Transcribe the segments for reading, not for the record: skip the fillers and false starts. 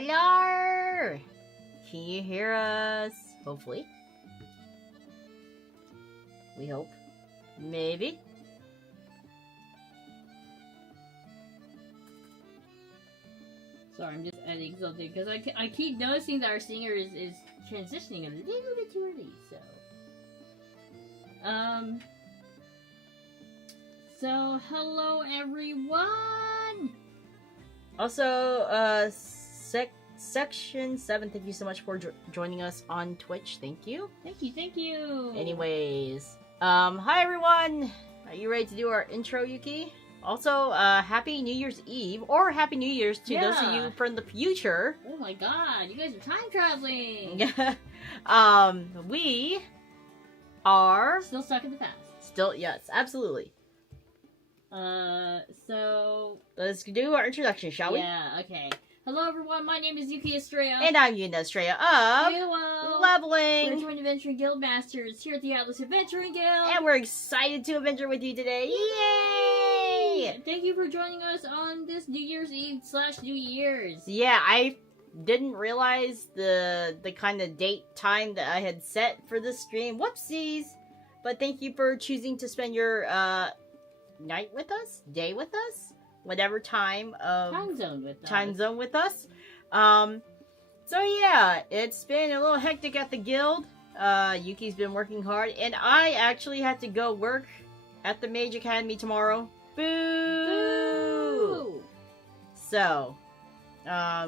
Hello! Can you hear us? Hopefully. We hope. Maybe. Sorry, I'm just editing something because I keep noticing that our singer is transitioning a little bit too early, so. So hello everyone! Also, Section 7, thank you so much for joining us on Twitch. Thank you. Thank you. Anyways, hi everyone! Are you ready to do our intro, Yuki? Also, Happy New Year's Eve, or Happy New Year's to those of you from the future. Oh my god, you guys are time traveling! We are... Still stuck in the past. Still, yes, absolutely. So... Let's do our introduction, shall we? Yeah, okay. Hello everyone, my name is Yuki Estrella. And I'm Yuna Estrella of Leveling. We're joint adventuring guild masters here at the Atlas Adventuring Guild. And we're excited to adventure with you today. Yay! Thank you for joining us on this New Year's Eve / New Year's. Yeah, I didn't realize the kind of date time that I had set for this stream. Whoopsies! But thank you for choosing to spend your night with us, day with us, whatever time zone with us. So yeah, it's been a little hectic at the guild. Yuki's been working hard, and I actually had to go work at the Mage Academy tomorrow. Boo! Boo! So,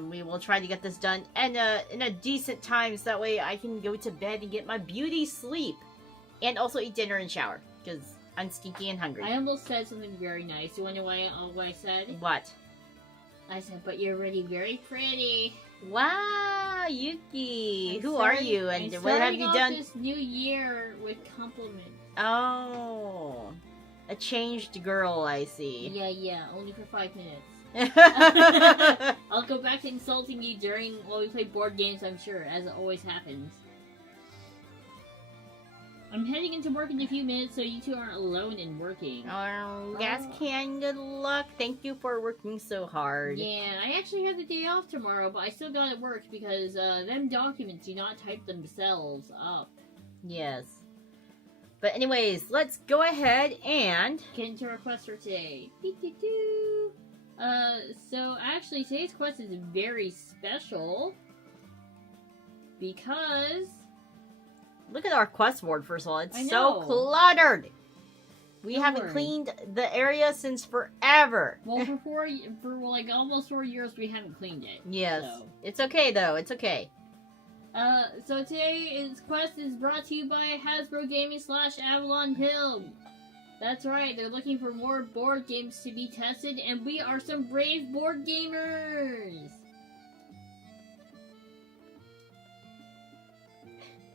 we will try to get this done and in a decent time, so that way I can go to bed and get my beauty sleep, and also eat dinner and shower because I'm stinky and hungry. I almost said something very nice. You want to know what I said? What? I said, but you're really very pretty. Wow, Yuki. Who are you and what have you done? This new year with compliments. Oh, a changed girl, I see. Yeah, only for 5 minutes. I'll go back to insulting you while we play board games, I'm sure, as it always happens. I'm heading into work in a few minutes, so you two aren't alone in working. Oh, yes, Ken. Good luck. Thank you for working so hard. Yeah, I actually have the day off tomorrow, but I still gotta work because them documents do not type themselves up. Yes. But anyways, let's go ahead and get into our quest for today. So actually today's quest is very special because look at our quest board, first of all. It's so cluttered. We haven't cleaned the area since forever. Well, for like almost 4 years, we haven't cleaned it. Yes. So. It's okay, though. It's okay. So today's quest is brought to you by Hasbro Gaming / Avalon Hill. That's right. They're looking for more board games to be tested, and we are some brave board gamers.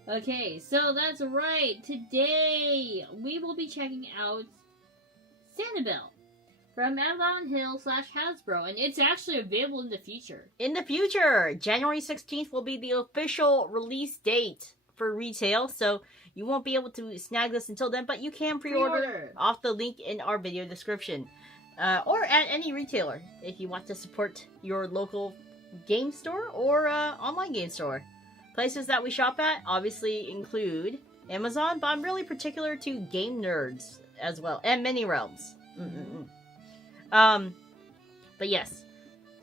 Okay, so that's right. Today, we will be checking out Sanibel from Avalon Hill / Hasbro, and it's actually available in the future. In the future! January 16th will be the official release date for retail, so you won't be able to snag this until then, but you can pre-order off the link in our video description. Or at any retailer, if you want to support your local game store or online game store. Places that we shop at obviously include Amazon, but I'm really particular to Game Nerds as well, and Many Realms. But yes,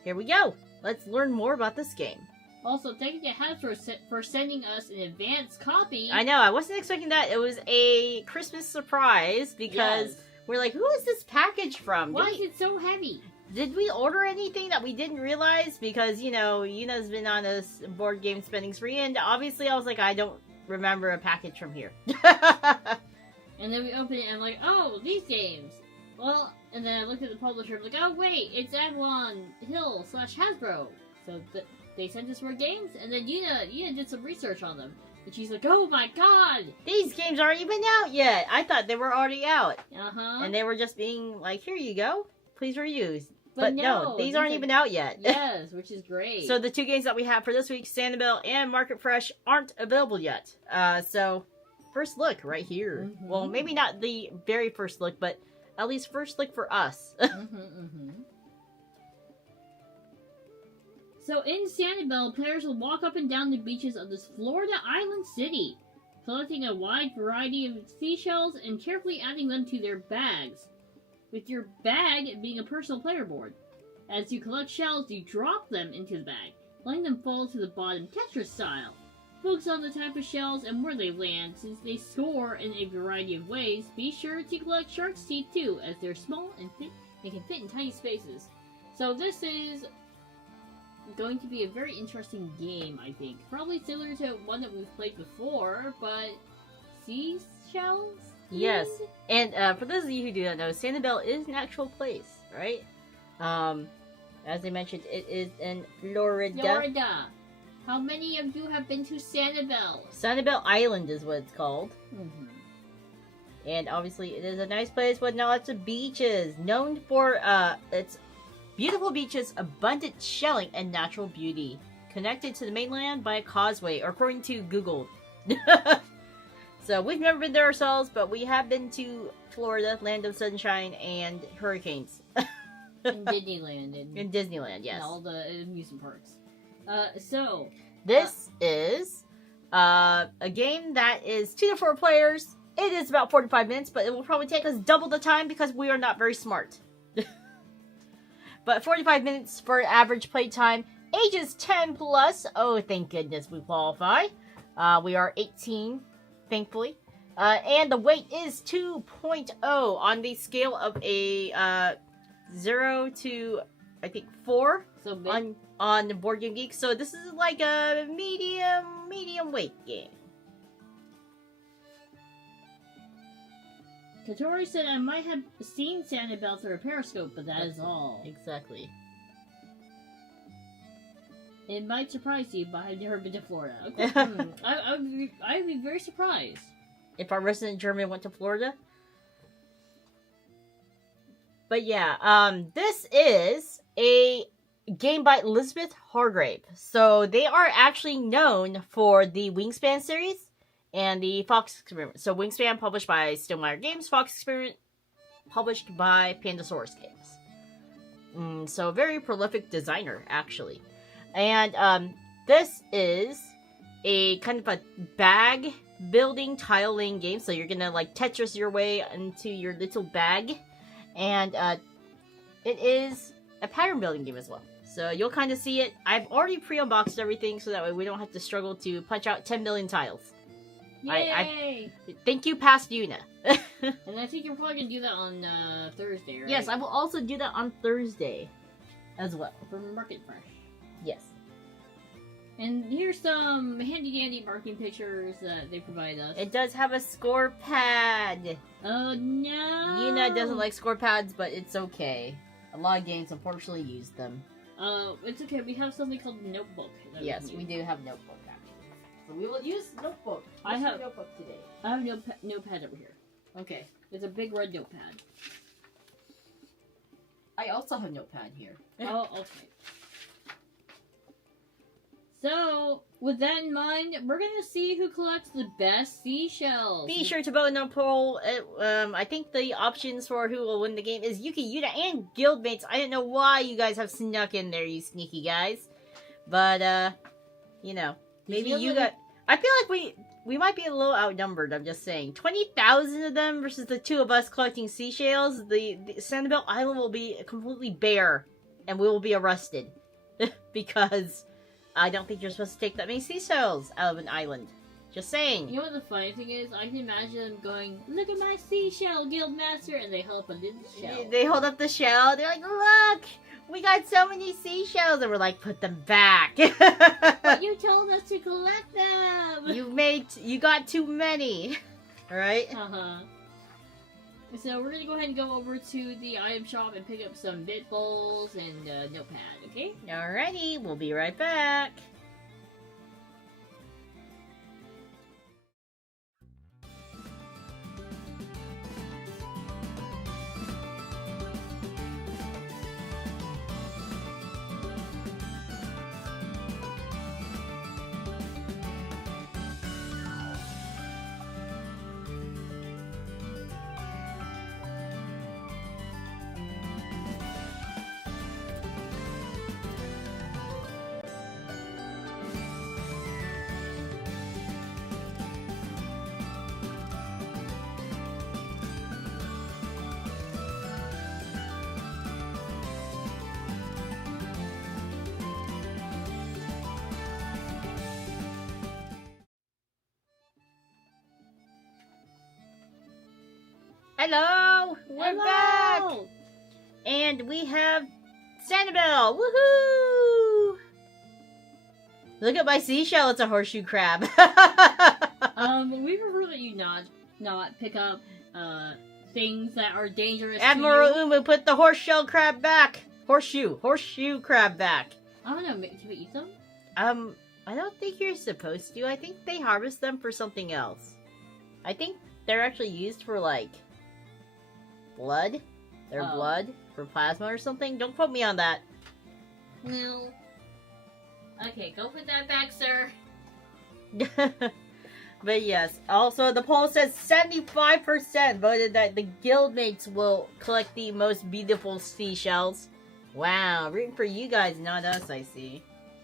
here we go. Let's learn more about this game. Also, thank you to Hasbro for sending us an advanced copy. I know, I wasn't expecting that. It was a Christmas surprise because we're like, who is this package from? Why is it so heavy? Did we order anything that we didn't realize? Because, you know, Yuna's been on a board game spending spree, and obviously I was like, I don't remember a package from here. And then we open it and I'm like, oh, these games. Well, and then I looked at the publisher, I'm like, oh wait, it's Avalon Hill / Hasbro. So they sent us more games, and then Yuna did some research on them. And she's like, oh my god! These games aren't even out yet! I thought they were already out. Uh-huh. And they were just being like, here you go, please reuse. But no, these aren't even out yet. Yes, which is great. So the two games that we have for this week, Sanibel and Market Fresh, aren't available yet. So, first look right here. Mm-hmm. Well, maybe not the very first look, but at least first look for us. So in Sanibel, players will walk up and down the beaches of this Florida island city, collecting a wide variety of seashells and carefully adding them to their bags, with your bag being a personal player board. As you collect shells, you drop them into the bag, letting them fall to the bottom Tetris style. Focus on the type of shells and where they land, since they score in a variety of ways. Be sure to collect shark's teeth too, as they're small and they can fit in tiny spaces. So this is going to be a very interesting game, I think. Probably similar to one that we've played before, but seashells? Yes, and for those of you who do not know, Sanibel is an actual place, right? As I mentioned, it is in Florida. Florida. How many of you have been to Sanibel? Sanibel Island is what it's called. Mm-hmm. And obviously, it is a nice place with lots of beaches, known for its beautiful beaches, abundant shelling, and natural beauty. Connected to the mainland by a causeway, according to Google. So, we've never been there ourselves, but we have been to Florida, land of sunshine and hurricanes. In Disneyland. In Disneyland, yes. And all the amusement parks. This is a game that is 2 to 4 players. It is about 45 minutes, but it will probably take us double the time because we are not very smart. But 45 minutes for average playtime. Ages 10 plus. Oh, thank goodness we qualify. We are 18, thankfully. And the weight is 2.0 on the scale of a 0 to, I think, 4 So big. on the Board Game Geek. So this is like a medium weight game. Katori said I might have seen Sanibel through a periscope, but that is all. Exactly. It might surprise you, but I've never been to Florida. Okay. I'd be very surprised. If our resident German went to Florida. But yeah, this is a game by Elizabeth Hargrave. So they are actually known for the Wingspan series and the Fox Experiment. So Wingspan published by Stonemaier Games, Fox Experiment published by Pandasaurus Games. So a very prolific designer, actually. And this is a kind of a bag building tile laying game. So you're gonna like Tetris your way into your little bag. And it is a pattern building game as well. So you'll kind of see it. I've already pre-unboxed everything so that way we don't have to struggle to punch out 10 million tiles. Yay! Thank you, past Yuna. And I think you're probably going to do that on Thursday, right? Yes, I will also do that on Thursday as well. From Market Fresh. Yes. And here's some handy-dandy marketing pictures that they provide us. It does have a score pad. Oh, no! Yuna doesn't like score pads, but it's okay. A lot of games unfortunately use them. It's okay. We have something called Notebook. Yes, we do have Notebook, actually. So we will use Notebook. I have Notebook today. I have notepad over here. Okay. It's a big red notepad. I also have Notepad here. Oh, okay. So, with that in mind, we're gonna see who collects the best seashells. Be sure to vote in the poll. I think the options for who will win the game is Yuki Yuna and Guildmates. I don't know why you guys have snuck in there, you sneaky guys. But, you know, maybe you got... I feel like we might be a little outnumbered, I'm just saying. 20,000 of them versus the 2 of us collecting seashells. The Sanibel Island will be completely bare, and we will be arrested. Because... I don't think you're supposed to take that many seashells out of an island. Just saying. You know what the funny thing is? I can imagine them going, "Look at my seashell, Guildmaster," and they hold up a little shell. They hold up the shell. They're like, "Look, we got so many seashells," and we're like, "Put them back." But you told us to collect them. You got too many. All right. So we're gonna go ahead and go over to the item shop and pick up some bit bowls and notepad, okay? Alrighty, we'll be right back. Hello! We're back! And we have Sanibel! Woohoo! Look at my seashell, it's a horseshoe crab. We prefer that you not pick up things that are dangerous Admiral to you. Umu put the horseshell crab back. Horseshoe crab back. I don't know, do we eat them? I don't think you're supposed to. I think they harvest them for something else. I think they're actually used for, like, blood. Their blood for plasma or something. Don't quote me on that. No. Okay, go put that back, sir. But yes, also the poll says 75% voted that the Guildmates will collect the most beautiful seashells. Wow, rooting for you guys, not us, I see.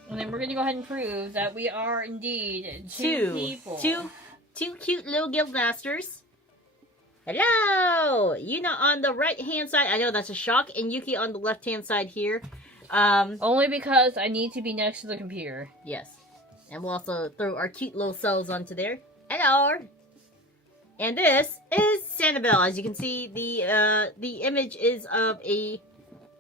And then we're gonna go ahead and prove that we are indeed two people. Two cute little guild masters. Hello! Yuna on the right hand side. I know that's a shock. And Yuki on the left hand side here. Only because I need to be next to the computer. Yes. And we'll also throw our cute little selves onto there. Hello! And this is Sanibel. As you can see, the image is of a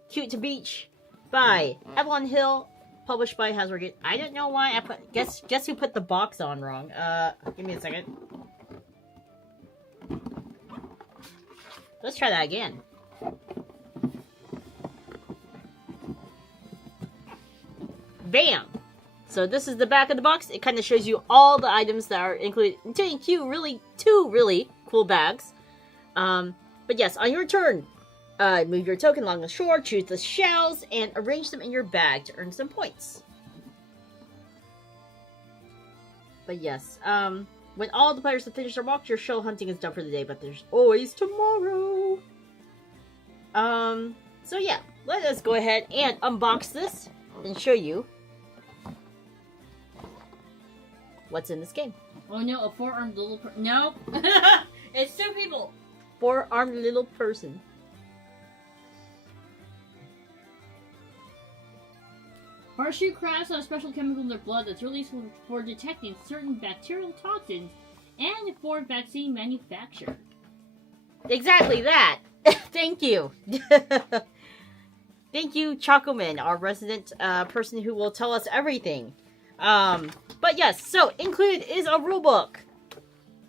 cute beach by Avalon Hill, published by Hasbro. I don't know why I put... Guess who put the box on wrong? Give me a second. Let's try that again. Bam! So this is the back of the box. It kind of shows you all the items that are included, including two really cool bags. But yes, on your turn, move your token along the shore, choose the shells, and arrange them in your bag to earn some points. But yes, when all the players have finished their walk, your shell hunting is done for the day, but there's always tomorrow. So yeah, let us go ahead and unbox this and show you what's in this game. Oh no, a four-armed little no! It's two people! Four-armed little person. Horseshoe crabs have a special chemical in their blood that's released for detecting certain bacterial toxins and for vaccine manufacture. Exactly that! Thank you! Thank you, Chocoman, our resident person who will tell us everything. But yes, so included is a rulebook.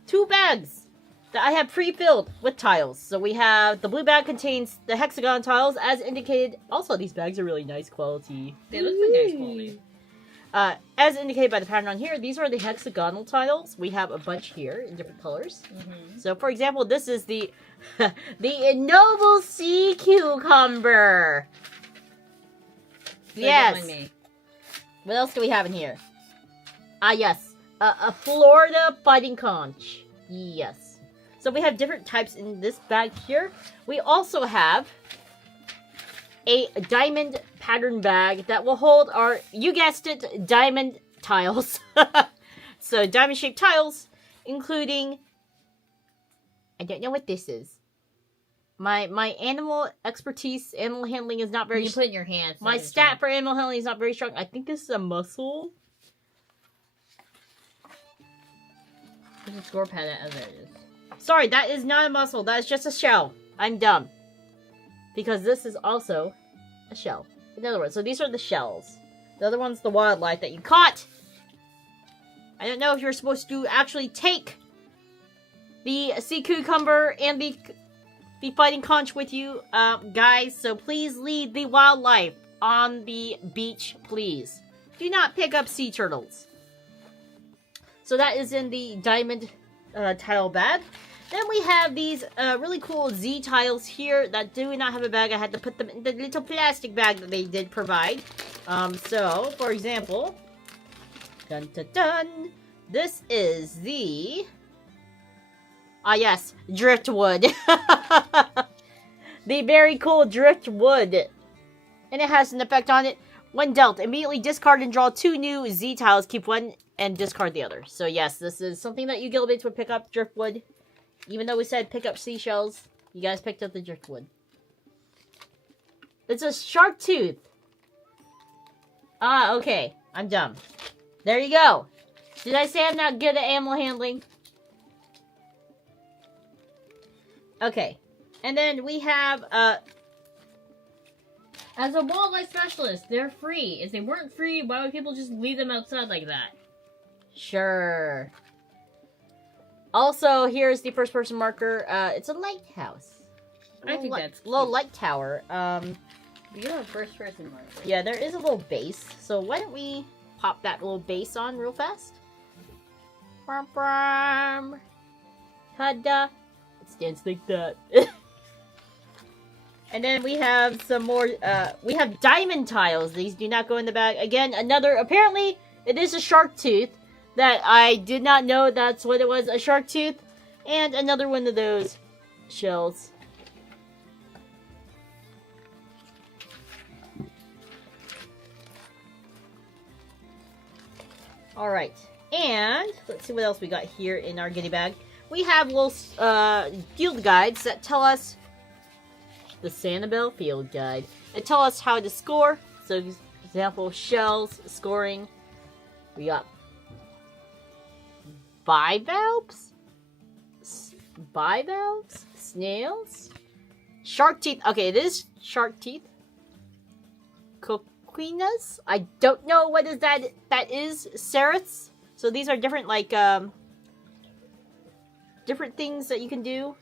2 bags that I have pre-filled with tiles. So we have, the blue bag contains the hexagon tiles as indicated. Also, these bags are really nice quality. They look like nice quality. As indicated by the pattern on here, these are the hexagonal tiles. We have a bunch here in different colors. So for example, this is the the noble sea cucumber. Yes. What else do we have in here? Yes. A Florida fighting conch. Yes. So we have different types in this bag here. We also have a diamond pattern bag that will hold our, you guessed it, diamond tiles. So diamond shaped tiles, including, I don't know what this is. My animal expertise, animal handling is not very... You put it in your hands. My stat for animal handling is not very strong. I think this is a mussel. There's a score pad. Oh, there it is. Sorry, that is not a mussel. That is just a shell. I'm dumb. Because this is also a shell. In other words, so these are the shells. The other one's the wildlife that you caught. I don't know if you're supposed to actually take the sea cucumber and the fighting conch with you, guys. So please leave the wildlife on the beach, please. Do not pick up sea turtles. So that is in the diamond tile bag. Then we have these really cool Z tiles here that do not have a bag. I had to put them in the little plastic bag that they did provide. So, for example, dun dun dun, this is the... yes, driftwood. The very cool driftwood. And it has an effect on it. When dealt, immediately discard and draw 2 new Z tiles. Keep one and discard the other. So yes, this is something that you Guildmates would pick up, driftwood. Even though we said pick up seashells, you guys picked up the driftwood. It's a shark tooth. Okay. I'm dumb. There you go. Did I say I'm not good at animal handling? Okay. And then we have, As a wildlife specialist, they're free. If they weren't free, why would people just leave them outside like that? Sure. Also, here's the first person marker. It's a lighthouse. I think that's little cute. light tower. You have a first person marker. Yeah, there is a little base. So why don't we pop that little base on real fast? Tada! It stands like that. And then we have some more, we have diamond tiles. These do not go in the bag. Again, another, apparently, it is a shark tooth that I did not know that's what it was, a shark tooth. And another one of those shells. Alright, and let's see what else we got here in our goodie bag. We have little field guides that tell us the Sanibel field guide. It tell us how to score. So, example, shells, scoring. We got bivalves, snails, shark teeth. Okay, it is shark teeth. Coquinas. I don't know what is that. That is serifs. So these are different, like different things that you can do,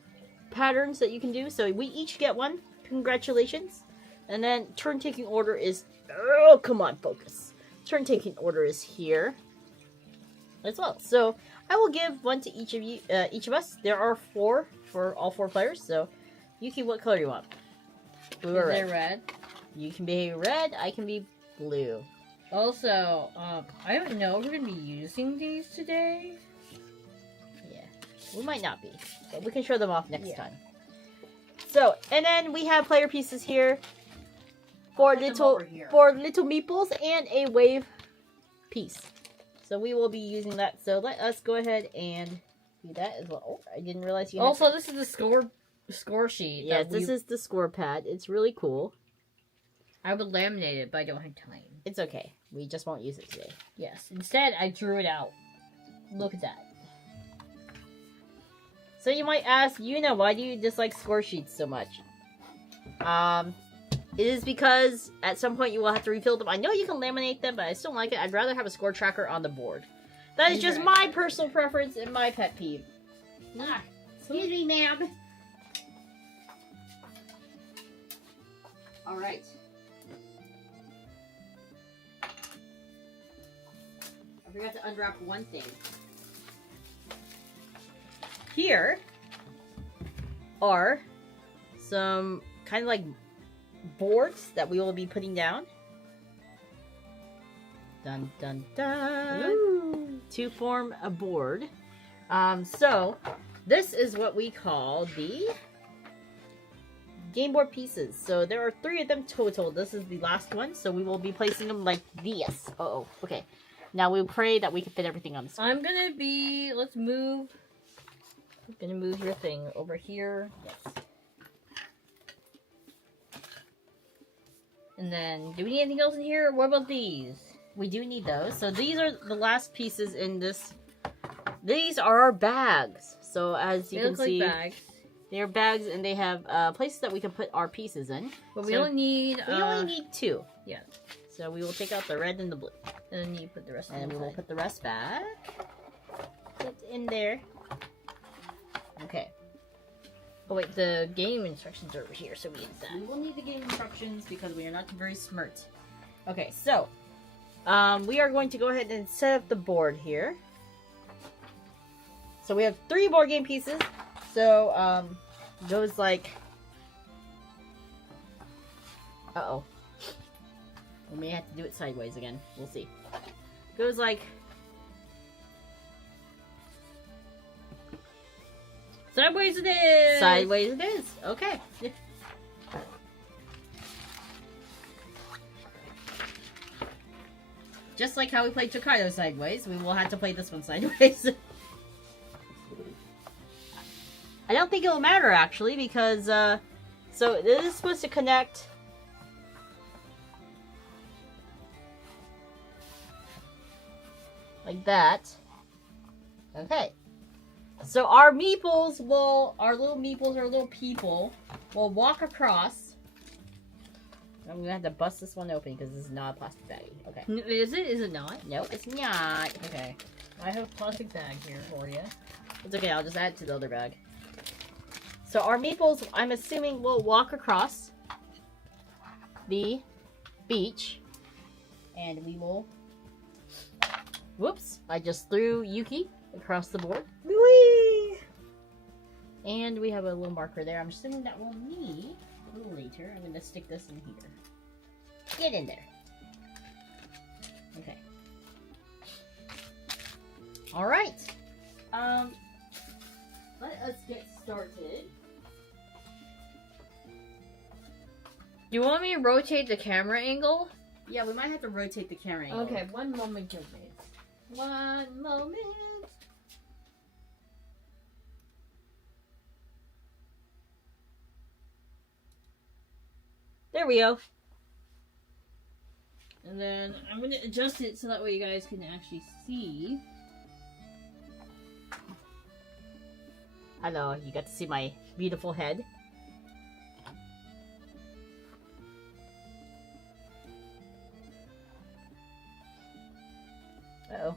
patterns that you can do. So we each get one. Congratulations. And then turn taking order is, oh, come on, focus. Turn taking order is here as well. So I will give one to each of you, each of us. There are 4 for all 4 players. So Yuki, what color do you want? Blue or red? Red. You can be red. I can be blue. Also, I don't know if we're gonna be using these today. Yeah, we might not be, but we can show them off next time. So, and then we have player pieces here for little meeples and a wave piece. So we will be using that. So let us go ahead and do that as well. Oh, I didn't realize you. Also, this is the score sheet. Yes, this is the score pad. It's really cool. I would laminate it, but I don't have time. It's okay. We just won't use it today. Yes. Instead, I drew it out. Look at that. So you might ask, Yuna, why do you dislike score sheets so much? It is because at some point you will have to refill them. I know you can laminate them, but I still like it. I'd rather have a score tracker on the board. That is just my personal preference and my pet peeve. Ah, excuse me, ma'am. Alright. I forgot to unwrap one thing. Here are some kind of like boards that we will be putting down. Dun dun dun. Ooh. To form a board. So this is what we call the game board pieces. So there are 3 of them total. This is the last one. So we will be placing them like this. Uh-oh. Okay. Now we'll pray that we can fit everything on the screen. I'm gonna be. Let's move. I'm gonna move your thing over here. Yes. And then, do we need anything else in here? What about these? We do need those. So these are the last pieces in this. These are our bags. So as you They can look see, like bags. they're bags and they have places that we can put our pieces in. But so we only need. We only need 2. Yeah. So we will take out the red and the blue. And then you put the rest. And we will put the rest back. Put in there. Okay. Oh wait, the game instructions are over here, so we need that. We will need the game instructions because we are not very smart. Okay, so we are going to go ahead and set up the board here. So we have 3 board game pieces. So goes like, uh-oh. We may have to do it sideways again. We'll see. Goes like, Sideways it is! sideways it is. Okay. Just like how we played Tokaido sideways, we will have to play this one sideways. I don't think it'll matter, actually, because, so this is supposed to connect. Like that. Okay. So our meeples our little people will walk across. I'm gonna have to bust this one open because this is not a plastic baggie. Okay. Is it? Is it not? No, it's not. Okay. I have a plastic bag here for you. It's okay, I'll just add it to the other bag. So our meeples, I'm assuming, will walk across the beach. And we will... Whoops, I just threw Yuki across the board. Whee! And we have a little marker there. I'm assuming that we'll need a little later. I'm going to stick this in here. Get in there. Okay. Alright. Let us get started. Do you want me to rotate the camera angle? Yeah, we might have to rotate the camera angle. Okay, one moment, Guildmates. One moment. There we go. And then I'm going to adjust it so that way you guys can actually see. Hello, you got to see my beautiful head. Uh-oh.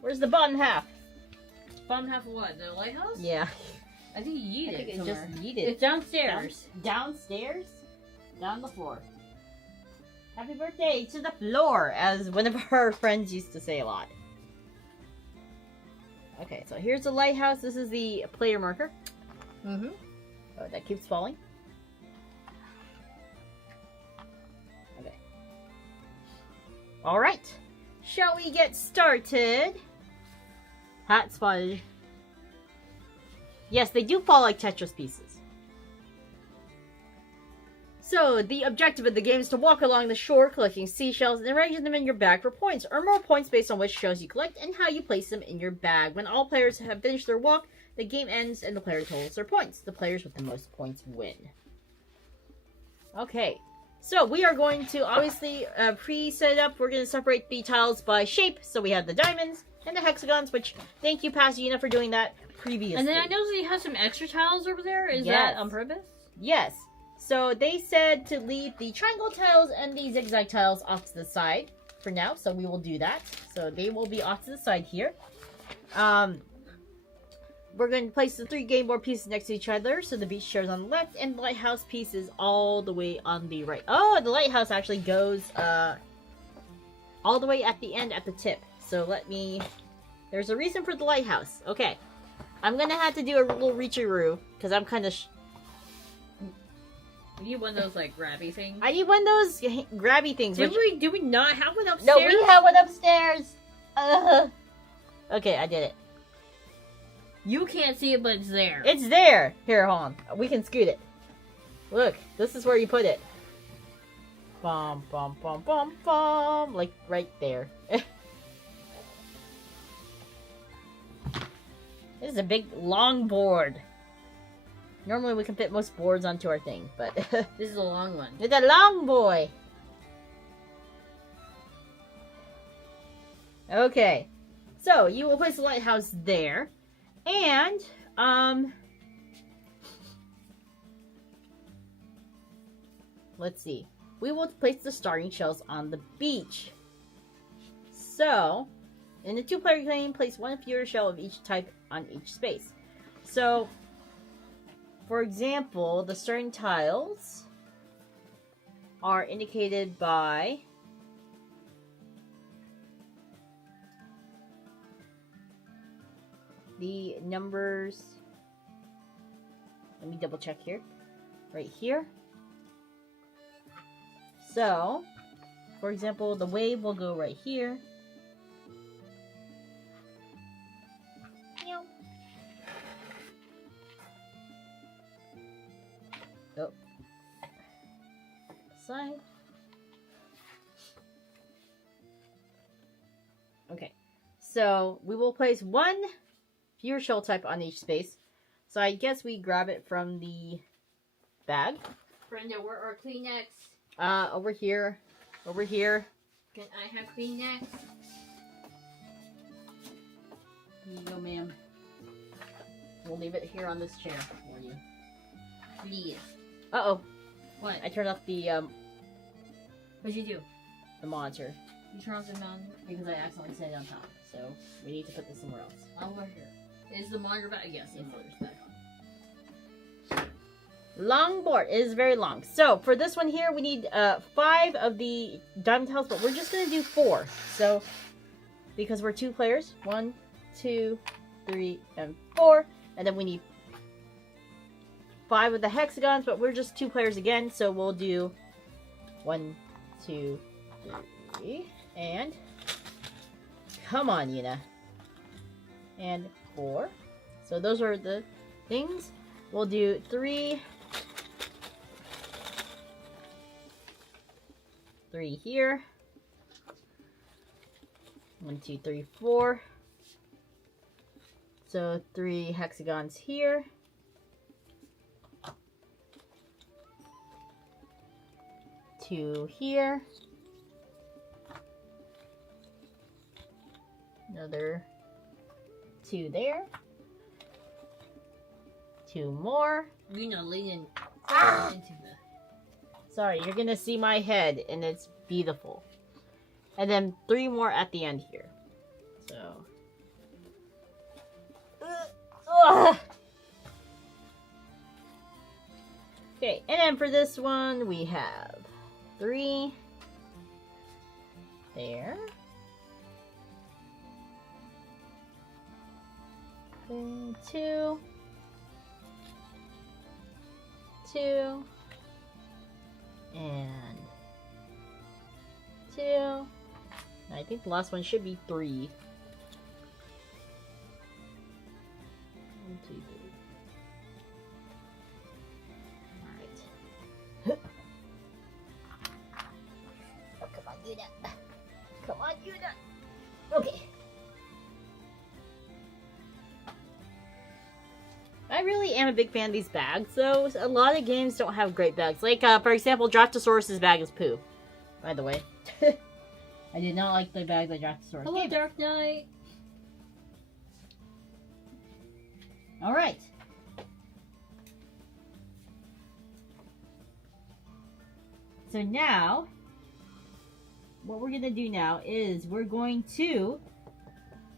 Where's the bottom half? Bottom half of what? The lighthouse? Yeah. I think you yeeted I think it it somewhere. just yeeted. It's downstairs. Downstairs? Down the floor. Happy birthday to the floor, as one of our friends used to say a lot. Okay, so here's the lighthouse. This is the player marker. Mm-hmm. Oh, that keeps falling. Okay. Alright. Shall we get started? Hot spotted. Yes, they do fall like Tetris pieces. So, the objective of the game is to walk along the shore collecting seashells and arranging them in your bag for points. Earn more points based on which shells you collect and how you place them in your bag. When all players have finished their walk, the game ends and the player totals their points. The players with the most points win. Okay, so we are going to obviously pre-set it up. We're going to separate the tiles by shape. So we have the diamonds and the hexagons, which thank you, Yuna, for doing that previously. And then I noticed you have some extra tiles over there. Is Yes. that on purpose? Yes. So they said to leave the triangle tiles and the zigzag tiles off to the side for now. So we will do that. So they will be off to the side here. We're going to place the 3 game board pieces next to each other. So the beach chair is on the left and the lighthouse piece is all the way on the right. Oh, the lighthouse actually goes all the way at the end at the tip. So let me... There's a reason for the lighthouse. Okay. I'm going to have to do a little reach-a-roo because I'm kind of... You need one of those, like, grabby things? I need one of those grabby things. Did we not have one upstairs? No, we have one upstairs. Okay, I did it. You can't see it, but it's there. It's there. Here, hold on. We can scoot it. Look, this is where you put it. Bum, bum, bum, bum, bum. Like, right there. This is a big, long board. Normally we can fit most boards onto our thing, but... This is a long one. It's a long boy! Okay. So, you will place the lighthouse there. And, let's see. We will place the starting shells on the beach. So, in the 2-player game, place 1 fewer shell of each type on each space. So... For example, the starting tiles are indicated by the numbers. Let me double check here. Right here. So, for example, the wave will go right here. Oh. Side. Okay. So, we will place 1 fewer shell type on each space. So, I guess we grab it from the bag. Brenda, where are Kleenex? Over here. Over here. Can I have Kleenex? Here you go, ma'am. we'll leave it here on this chair for you. Please. Uh-oh. What? I turned off the, What'd you do? the monitor. You turn off the monitor? Because I accidentally set it on top. So, we need to put this somewhere else. Over here. Is the monitor back? Yes, the monitor's back on. Long board. It is very long. So, for this one here, we need 5 of the diamond tiles, but we're just going to do 4. So, because we're 2 players. 1, 2, 3, and 4. And then we need 5 of the hexagons, but we're just 2 players again. So, we'll do 1, 2, 3, and... Come on, Yuna. And 4. So, those are the things. We'll do 3... 3 here. 1, 2, 3, 4. So 3 hexagons here. 2 here. Another 2 there. 2 more. You're not leaning into the... Sorry, you're gonna see my head, and it's beautiful. And then 3 more at the end here. So. Okay, and then for this one, we have 3 there. And 2. 2. And 2. I think the last one should be 3. 1, 2, 3. Alright. Oh, come on, Yuna. Come on, Yuna. Okay. I really am a big fan of these bags, though. A lot of games don't have great bags. Like, for example, Draftosaurus's bag is poo. By the way. I did not like the bag that Draftosaurus Hello, gave. Dark Knight. Alright. So now, what we're going to do now is we're going to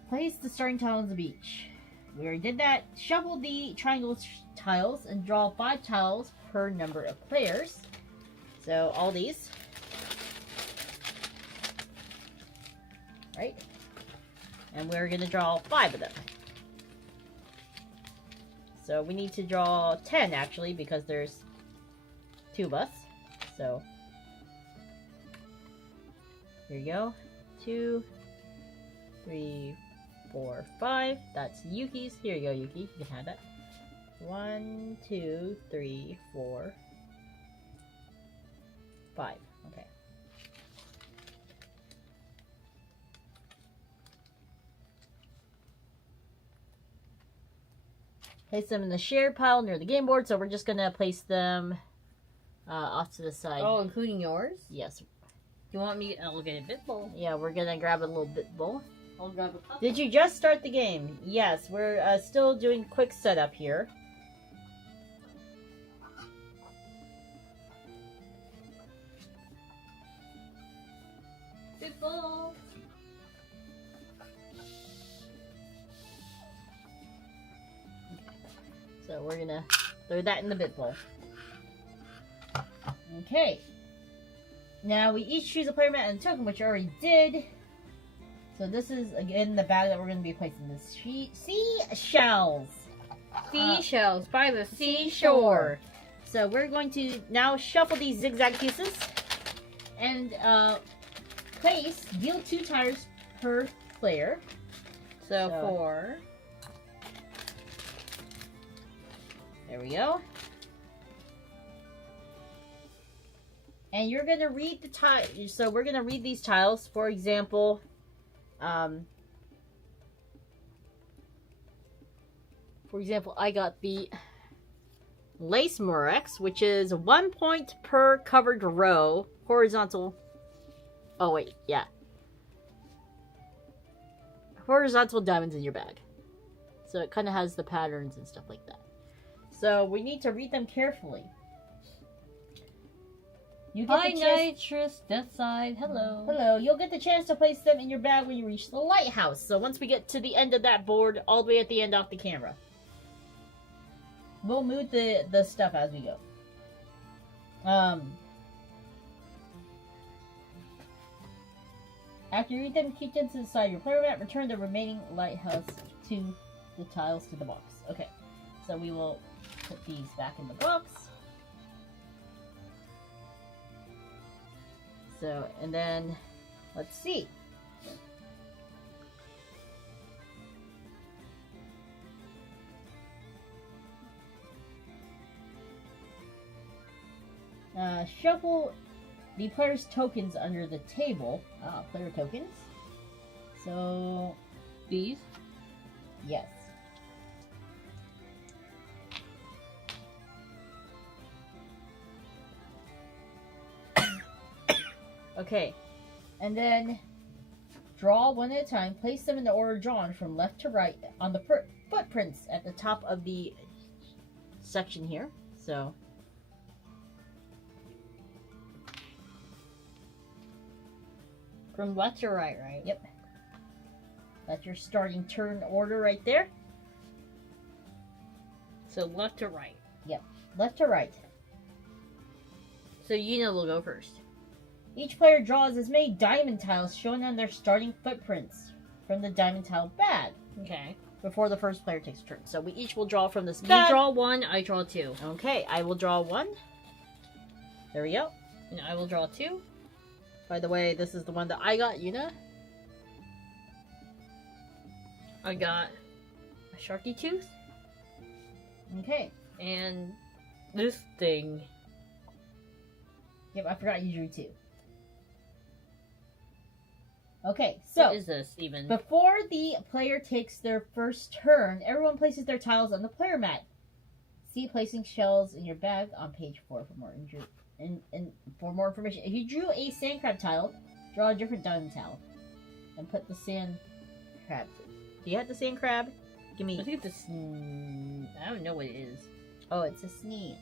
place the starting tile on the beach. We already did that. Shuffle the triangle tiles and draw 5 tiles per number of players. So all these. Right? And we're going to draw 5 of them. So we need to draw 10 actually because there's 2 of us. So here you go. 2, 3, 4, 5. That's Yuki's. Here you go, Yuki. You can have that. 1, 2, 3, 4, 5. Okay. Place them in the shared pile near the game board, so we're just gonna place them off to the side. Oh, including yours? Yes. You want me? I'll get a bit bowl. Yeah, we're gonna grab a little bit bowl. I'll grab a cup. Did you just start the game? Yes, we're still doing quick setup here. Bit bowl. So we're gonna throw that in the bit bowl. Okay. Now we each choose a player mat and a token, which I already did. So this is, again, the bag that we're going to be placing the seashells. Seashells by the Seashore. So we're going to now shuffle these zigzag pieces and deal 2 tires per player. So 4. There we go. And you're going to read the tile. So we're going to read these tiles. For example, I got the Lace Murex, which is 1 point per covered row, horizontal. Oh, wait, yeah. Horizontal diamonds in your bag. So it kind of has the patterns and stuff like that. So we need to read them carefully. You get Hi, the chance... Nitrous, Deathside, hello. Hello. You'll get the chance to place them in your bag when you reach the lighthouse. So once we get to the end of that board, all the way at the end off the camera. We'll move the stuff as we go. After you read them, keep them inside your player mat. Return the remaining lighthouse to the tiles to the box. Okay, so we will put these back in the box. So, and then, let's see. Shuffle the player's tokens under the table. Player tokens. So, These? yes. Okay, and then draw one at a time. Place them in the order drawn from left to right on the footprints at the top of the section here. So, From left to right, right? yep. That's your starting turn order right there. So left to right. Left to right. So Yuna will go first. Each player draws as many diamond tiles shown on their starting footprints from the diamond tile bag Okay. before the first player takes a turn. So we each will draw from this You bag. draw one, I draw two. Okay, I will draw one. There we go. And I will draw two. By the way, this is the one that I got, Yuna. I got a Sharky Tooth. Okay. And this thing. Yep, I forgot you drew two. Okay, so What is this even? before the player takes their first turn, everyone places their tiles on the player mat. See placing shells in your bag on page 4 for more for more information. If you drew a sand crab tile, draw a different diamond tile and put the sand crab. Do you have the sand crab? Give me. I think this. I don't know what it is. Oh, it's a snake.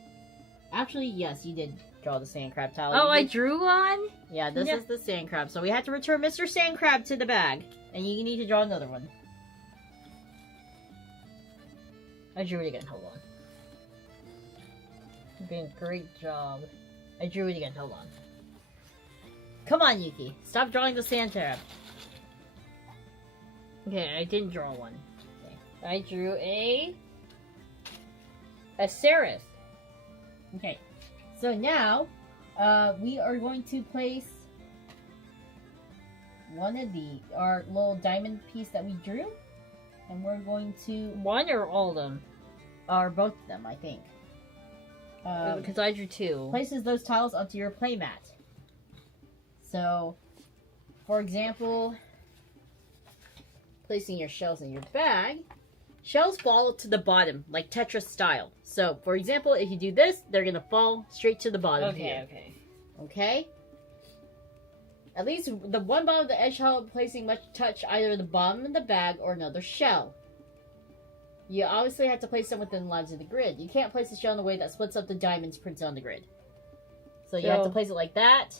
Actually, yes, you did draw the sand crab tile. Oh, You I did- drew one? Yeah, this Yeah. is the sand crab. So we have to return Mr. Sand Crab to the bag. And you need to draw another one. I drew it again. Hold on. You're doing a great job. I drew it again. Hold on. Come on, Yuki. Stop drawing the sand crab. Okay, I didn't draw one. Okay. I drew a Seraph. Okay. So now, we are going to place one of our little diamond piece that we drew. And we're going to, One or all of them? or both of them, I think. Because I drew two. Places those tiles onto your playmat. So, for example, placing your shells in your bag. Shells fall to the bottom, like Tetris style. So, for example, if you do this, they're going to fall straight to the bottom here. Okay. Okay? At least the one bottom of the edge shell placing much touch either the bottom of the bag or another shell. You obviously have to place them within the lines of the grid. You can't place the shell in a way that splits up the diamonds printed on the grid. So you have to place it like that,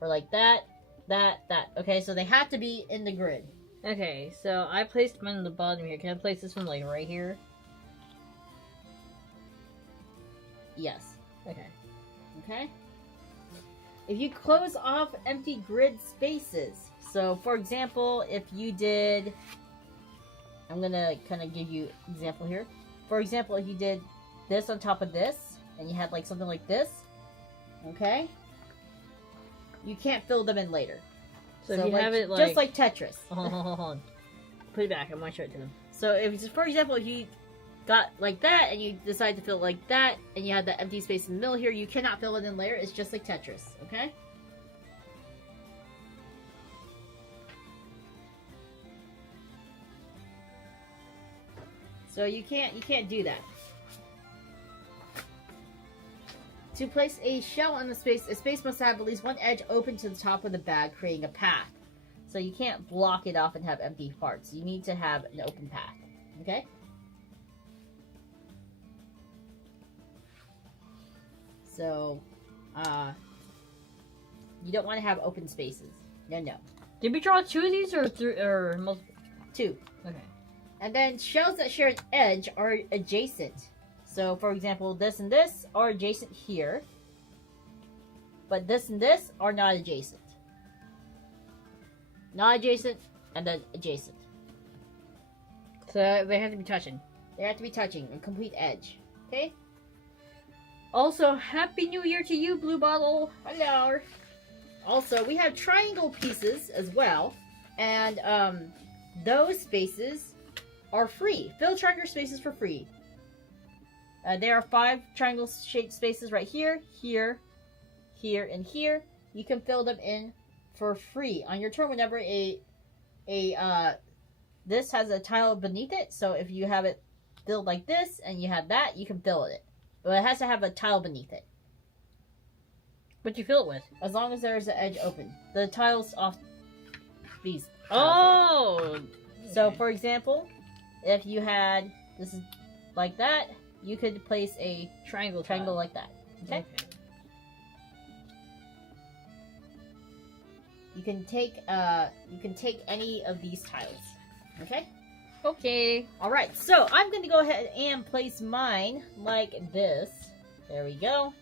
or like that, that. Okay, so they have to be in the grid. Okay, so I placed one on the bottom here. Can I place this one like right here? Yes. Okay. Okay? If you close off empty grid spaces, so for example, if you did, I'm gonna kind of give you an example here. For example, if you did this on top of this, and you had like something like this, okay? You can't fill them in later. So if you like, have it like... just like Tetris. Hold on. Put it back. I want to show it to them. So if, for example, if you got like that, and you decide to fill it like that, and you had that empty space in the middle here, you cannot fill it in later. It's just like Tetris, okay? So you can't do that. To place a shell on a space must have at least one edge open to the top of the bag, creating a path. So you can't block it off and have empty parts. You need to have an open path. Okay? So, you don't want to have open spaces. No. Did we draw 2 of these or multiple? 2. Okay. And then shells that share an edge are adjacent. So, for example, this and this are adjacent here. But this and this are not adjacent. Not adjacent, and then adjacent. So they have to be touching. They have to be touching, a complete edge. Okay? Also, Happy New Year to you, Blue Bottle. Hello! Also, we have triangle pieces as well. And, those spaces are free. Fill triangle spaces for free. There are 5 triangle-shaped spaces right here, here, here, and here. You can fill them in for free on your turn whenever this has a tile beneath it. So if you have it filled like this and you have that, you can fill it. But it has to have a tile beneath it. What you fill it with? As long as there's an edge open. The tiles off these. Oh! So, Okay. for example, if you had this is like that, you could place a triangle like that. Okay? You can take any of these tiles. Okay? Okay. Alright, so I'm gonna go ahead and place mine like this. There we go.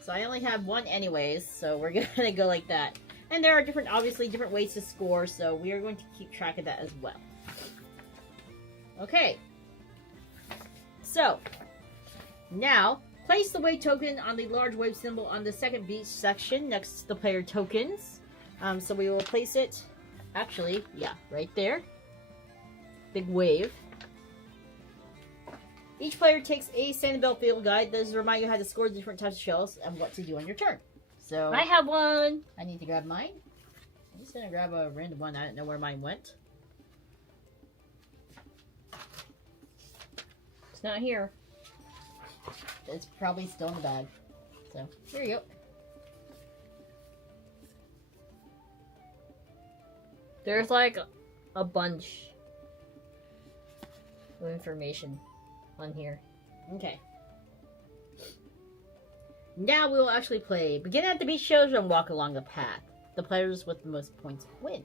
So I only have one anyways, so we're gonna go like that. And there are obviously different ways to score, so we are going to keep track of that as well. Okay. So, now, place the wave token on the large wave symbol on the second beach section next to the player tokens. So we will place it, actually, yeah, right there. Big wave. Each player takes a Sanibel field guide that is to remind you how to score the different types of shells and what to do on your turn. So I have one. I need to grab mine. I'm just gonna grab a random one. I don't know where mine went. It's not here. It's probably still in the bag. So here you go. There's like a bunch of information on here. Okay. Now we will actually play. Begin at the beach shells and walk along the path. The players with the most points win.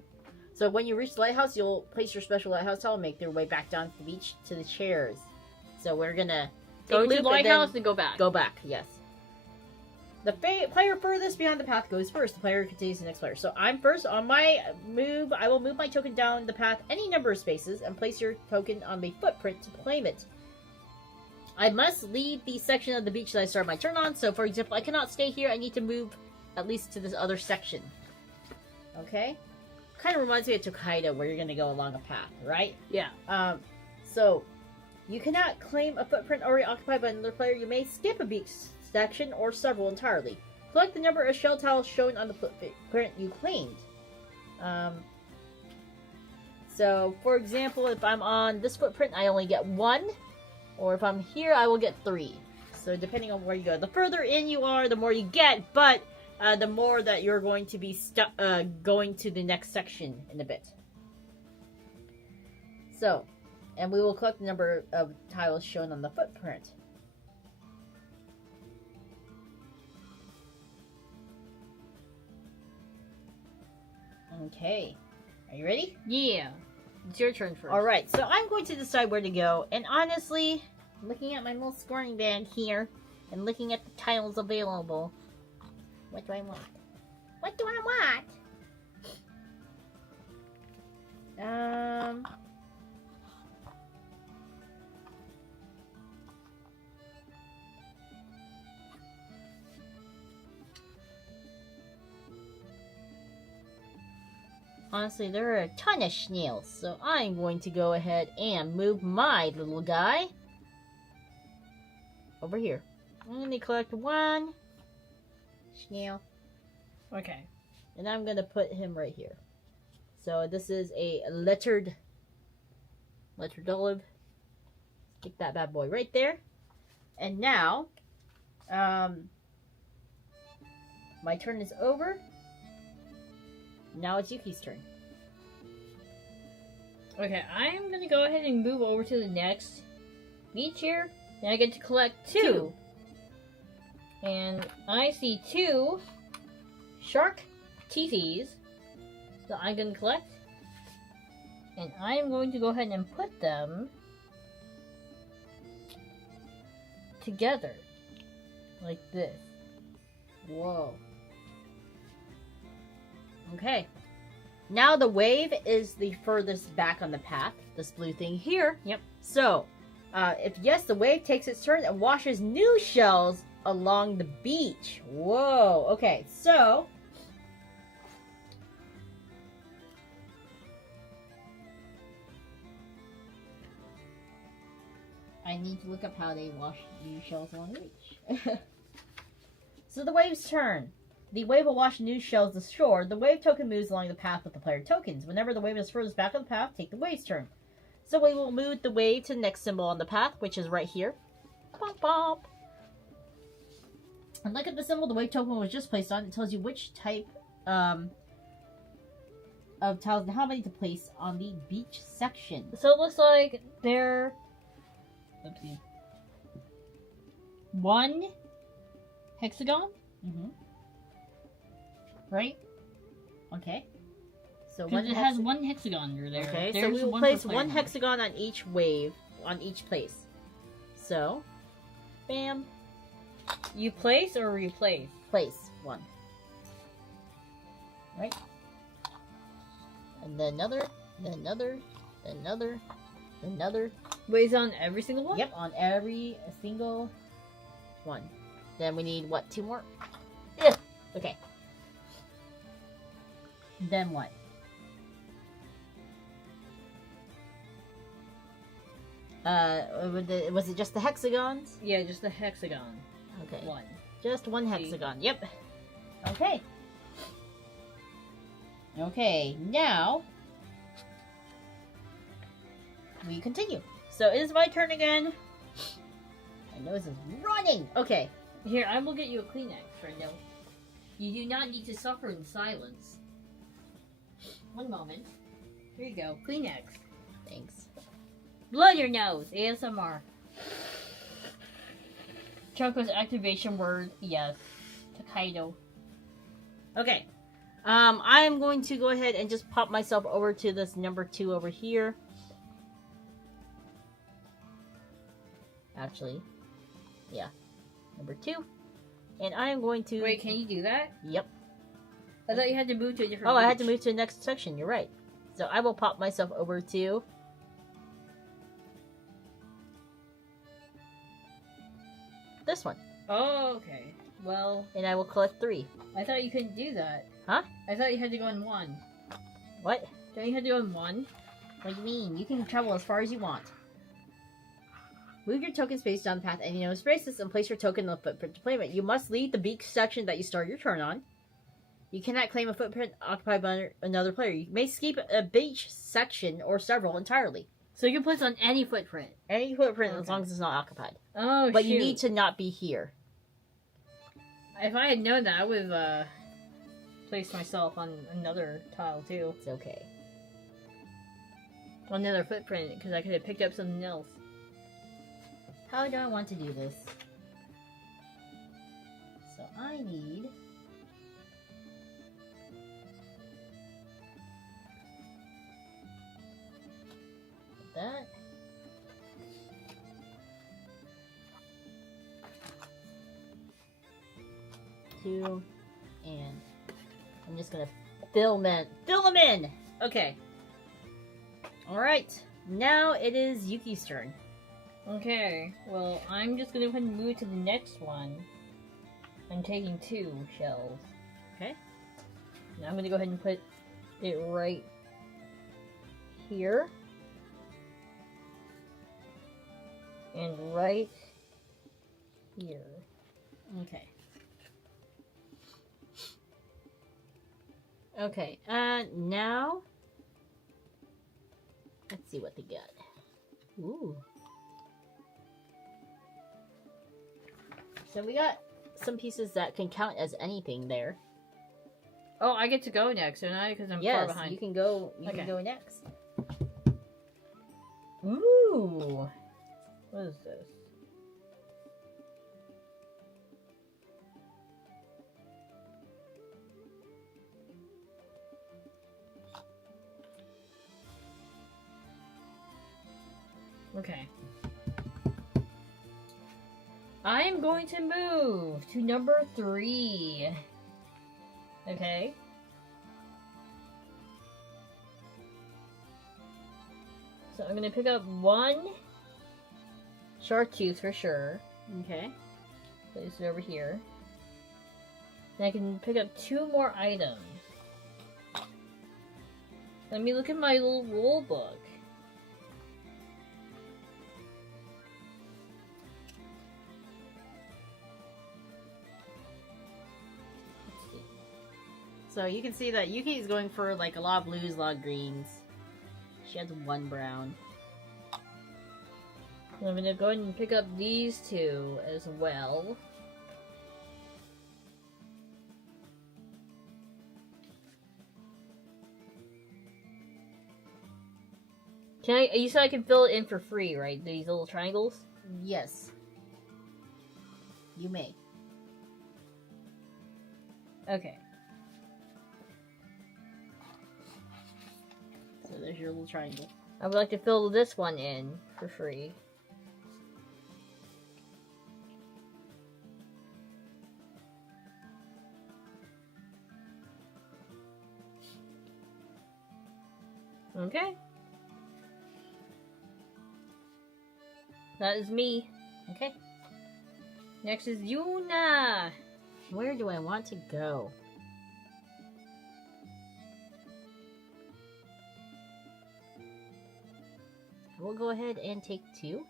So when you reach the lighthouse, you'll place your special lighthouse tile and make their way back down to the beach to the chairs. So we're gonna Go take to loop the lighthouse and go back. Go back, yes. The player furthest behind the path goes first. The player continues to the next player. So I'm first. On my move, I will move my token down the path any number of spaces and place your token on the footprint to claim it. I must leave the section of the beach that I started my turn on. So, for example, I cannot stay here. I need to move at least to this other section. Okay? Kind of reminds me of Tokaido, where you're going to go along a path, right? Yeah. So, you cannot claim a footprint already occupied by another player. You may skip a beach section or several entirely. Collect the number of shell tiles shown on the footprint you claimed. So, for example, if I'm on this footprint, I only get 1. Or if I'm here, I will get 3. So, depending on where you go. The further in you are, the more you get, but the more that you're going to be going to the next section in a bit. So, and we will collect the number of tiles shown on the footprint. Okay. Are you ready? Yeah. It's your turn first. Alright, so I'm going to decide where to go. And honestly, looking at my little scoring bag here, and looking at the tiles available, what do I want? What do I want? Honestly, there are a ton of snails, so I'm going to go ahead and move my little guy over here. I'm going to collect 1 snail. Okay. And I'm going to put him right here. So this is a lettered olive. Stick that bad boy right there. And now, my turn is over. Now it's Yuki's turn. Okay, I'm gonna go ahead and move over to the next beach here. Then I get to collect 2. And I see 2 shark TTs that I'm going to collect. And I'm going to go ahead and put them together. Like this. Whoa. Okay. Now the wave is the furthest back on the path. This blue thing here. Yep. So, if yes, the wave takes its turn and washes new shells along the beach. Whoa. Okay, so... I need to look up how they wash new shells along the beach. So the wave's turn. The wave will wash new shells to shore. The wave token moves along the path with the player tokens. Whenever the wave is furthest back on the path, take the wave's turn. So we will move the wave to the next symbol on the path, which is right here. Bump, bump. And look at the symbol the wave token was just placed on. It tells you which type of tiles and how many to place on the beach section. So it looks like they're... Oopsie. 1 hexagon? Mm-hmm. Right? Okay. So Because it has 1 hexagon under there. Okay, so There's we will one place for player 1 number. hexagon on each wave, on each place. So, bam, You place or replace? place 1. Right? And then another, then another, then another, then another. Wait, is it on every single one? Yep, on every single one. Then we need, what, 2 more? Ugh. Okay. Then what? Was it just the hexagons? Yeah, just the hexagon. Okay. 1. Just 1 hexagon. Yep. Okay. Okay, now we continue. So it is my turn again. My nose is running. Okay. Here, I will get you a Kleenex for no. You do not need to suffer in silence. 1 moment. Here you go, Kleenex. Thanks. Blow your nose, ASMR. Choco's activation word, yes. Takedo. Okay. I'm going to go ahead and just pop myself over to this number 2 over here. Actually, yeah. Number 2. And I am going to... Wait, can you do that? Yep. I thought you had to move to a different Oh, I had beach. to move to the next section. You're right. So I will pop myself over to... this one. Oh, okay. Well, And I will collect 3. I thought you couldn't do that. Huh? I thought you had to go in 1. What? Don't you have to go in 1? What do you mean? You can travel as far as you want. Move your token space down the path and you know spaces and place your token in the footprint to claim it. You must leave the beach section that you start your turn on. You cannot claim a footprint occupied by another player. You may skip a beach section or several entirely. So you can place on any footprint. Any footprint as Okay. long as it's not occupied. Oh, But shoot. you need to not be here. If I had known that, I would have placed myself on another tile too. It's okay. On another footprint, because I could have picked up something else. How do I want to do this? So I need... that. Two. And I'm just gonna fill them in! Okay. Alright. Now it is Yuki's turn. Okay, well, I'm just gonna go ahead and move to the next one. I'm taking 2 shells. Okay. Now I'm gonna go ahead and put it right here. And right here. Okay. Okay, and now let's see what they got. Ooh. So we got some pieces that can count as anything there. Oh, I get to go next, don't I? Because I'm far Yes, behind. you can go. You Okay. can go next. Ooh. What is this? Okay. I'm going to move to number 3. Okay. So I'm gonna pick up 1 shark tooth for sure. Okay. Place it over here. And I can pick up 2 more items. Let me look at my little rule book. So you can see that Yuki is going for like a lot of blues, a lot of greens. She has 1 brown. I'm gonna go ahead and pick up these 2 as well. You said I can fill it in for free, right? These little triangles? Yes. You may. Okay. So there's your little triangle. I would like to fill this one in for free. Okay. That is me. Okay. Next is Yuna. Where do I want to go? We'll go ahead and take 2.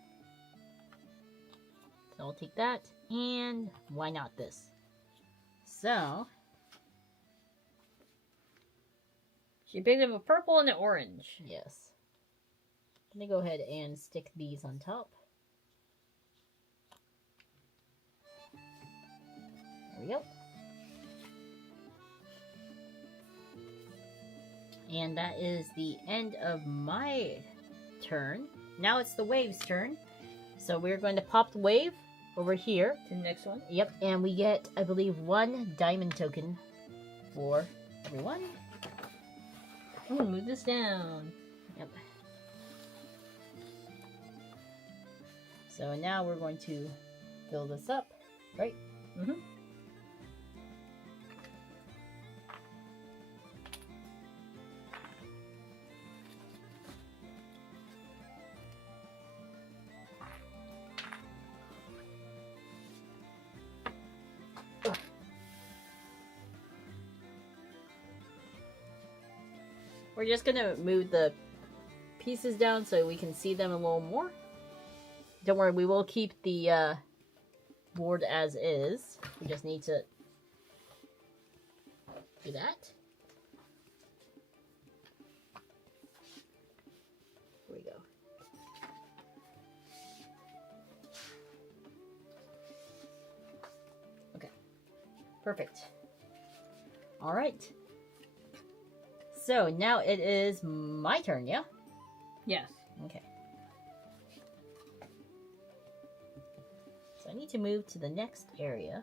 So I'll take that, and why not this? So She picked up a purple and an orange. yes. Let me go ahead and stick these on top. There we go. And that is the end of my turn. Now it's the wave's turn. So we're going to pop the wave over here. The next one. Yep, and we get, I believe, 1 diamond token for everyone. I'm gonna move this down. Yep. So now we're going to fill this up, right? Mm-hmm. We're just gonna move the pieces down so we can see them a little more. Don't worry, we will keep the board as is. We just need to do that. Here we go. Okay. Perfect. All right. So now it is my turn, yeah? Yes. Okay. So I need to move to the next area.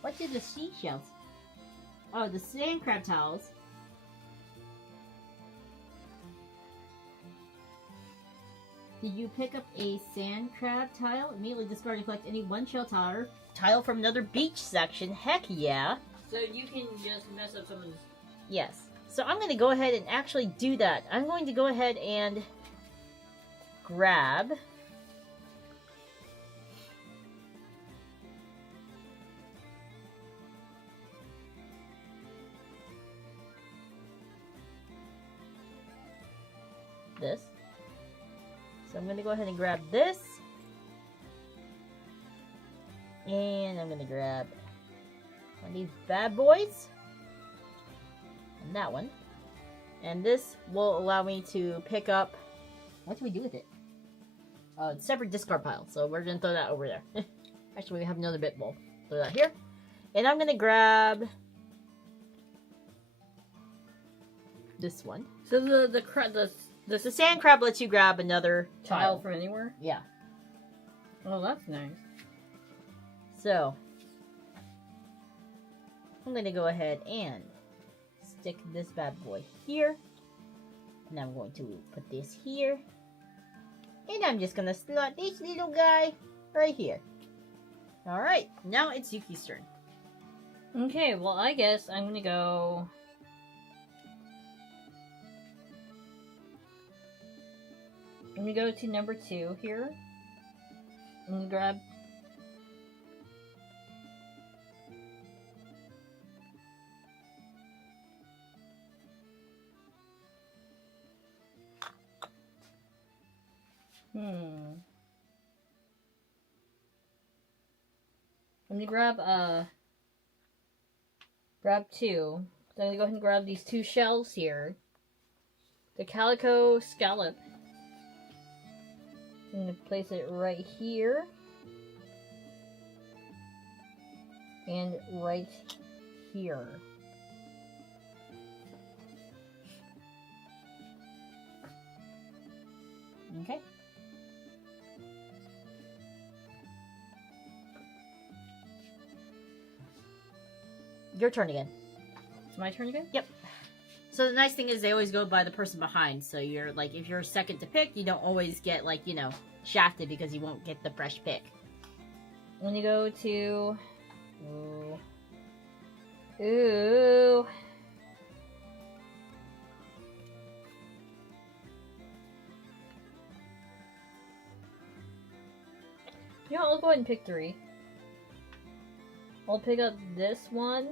What did the seashells? Oh, the sand crab tiles. Did you pick up a sand crab tile? Immediately discard and collect any 1 shell tile from another beach section. Heck yeah. So you can just mess up someone's... Yes. So I'm going to go ahead and actually do that. I'm going to go ahead and grab this. So I'm going to go ahead and grab this. And I'm going to grab one of these bad boys. And that one. And this will allow me to pick up... What do we do with it? Separate discard pile. So we're going to throw that over there. Actually, we have another bit bowl. Throw that here. And I'm going to grab this one. So the sand crab lets you grab another tile from anywhere? Yeah. Oh, that's nice. So I'm going to go ahead and stick this bad boy here. And I'm going to put this here. And I'm just gonna slot this little guy right here. Alright, now it's Yuki's turn. Okay, well, I guess I'm gonna go... I'm gonna go to number 2 here. I'm gonna grab... I'm gonna grab 2. Then I'm gonna go ahead and grab these 2 shells here. The Calico Scallop. I'm gonna place it right here. And right here. Okay. Your turn again. It's my turn again? Yep. So the nice thing is they always go by the person behind. So you're like, if you're second to pick, you don't always get like, you know, shafted because you won't get the fresh pick. When you go to... Ooh. You know, I'll go ahead and pick 3. I'll pick up this one.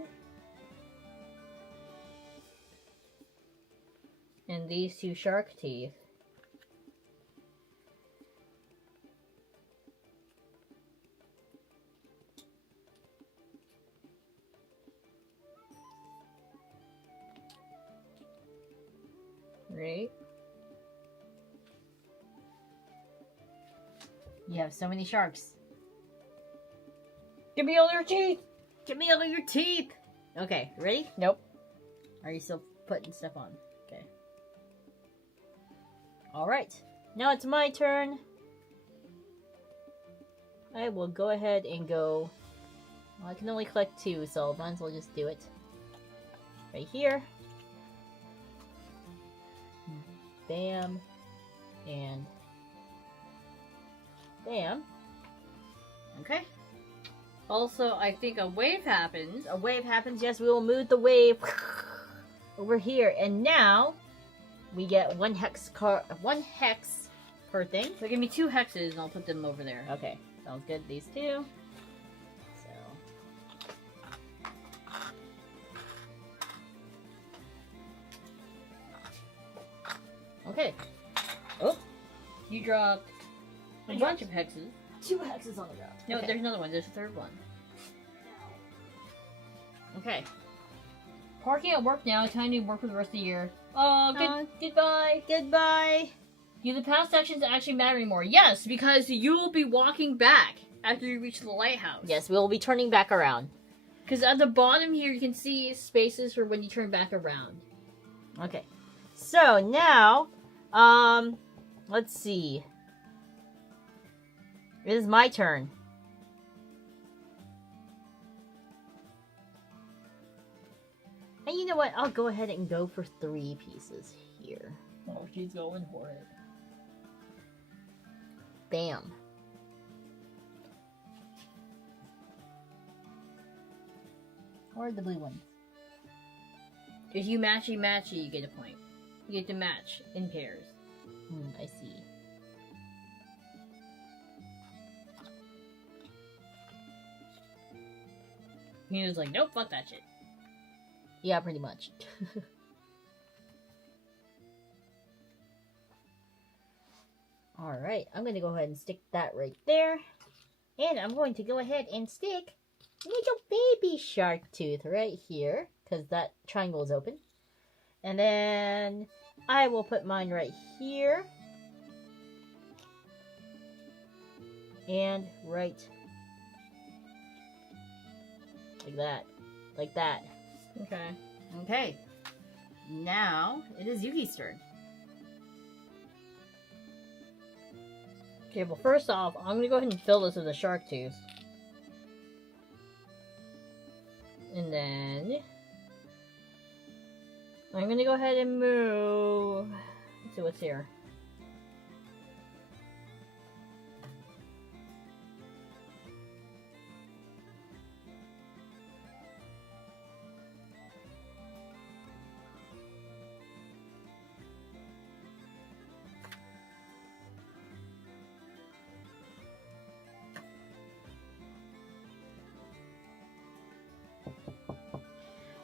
And these 2 shark teeth. Right? You have so many sharks. Give me all your teeth! Give me all of your teeth! Okay, ready? Nope. Are you still putting stuff on? Okay. Alright. Now it's my turn. I will go ahead and go... Well, I can only collect 2, so might as well just do it. Right here. Bam. And... bam. Okay. Also, I think a wave happens. A wave happens. Yes, we will move the wave over here. And now we get 1 hex per thing. So give me 2 hexes and I'll put them over there. Okay, sounds good. These 2. So. Okay. Oh, you dropped a bunch of hexes. 2 hexes on the ground. No, okay. There's another one. There's a 3rd one. Okay. Parking at work now. Time to work for the rest of the year. Oh, goodbye. Goodbye. Do the past sections actually matter anymore? Yes, because you will be walking back after you reach the lighthouse. Yes, we will be turning back around. Because at the bottom here, you can see spaces for when you turn back around. Okay. So, now, let's see. It is my turn. And you know what? I'll go ahead and go for 3 pieces here. Oh, she's going for it. Bam. Or the blue ones. If you matchy, you get a point. You get to match in pairs. I see. He was like, nope, fuck that shit. Yeah, pretty much. Alright, I'm going to go ahead and stick that right there. And I'm going to go ahead and stick little baby shark tooth right here, because that triangle is open. And then I will put mine right here. And right like that. Like that. Okay. Okay. Now it is Yuki's turn. Okay, well first off, I'm gonna go ahead and fill this with a shark tooth. And then I'm gonna go ahead and move. Let's see what's here.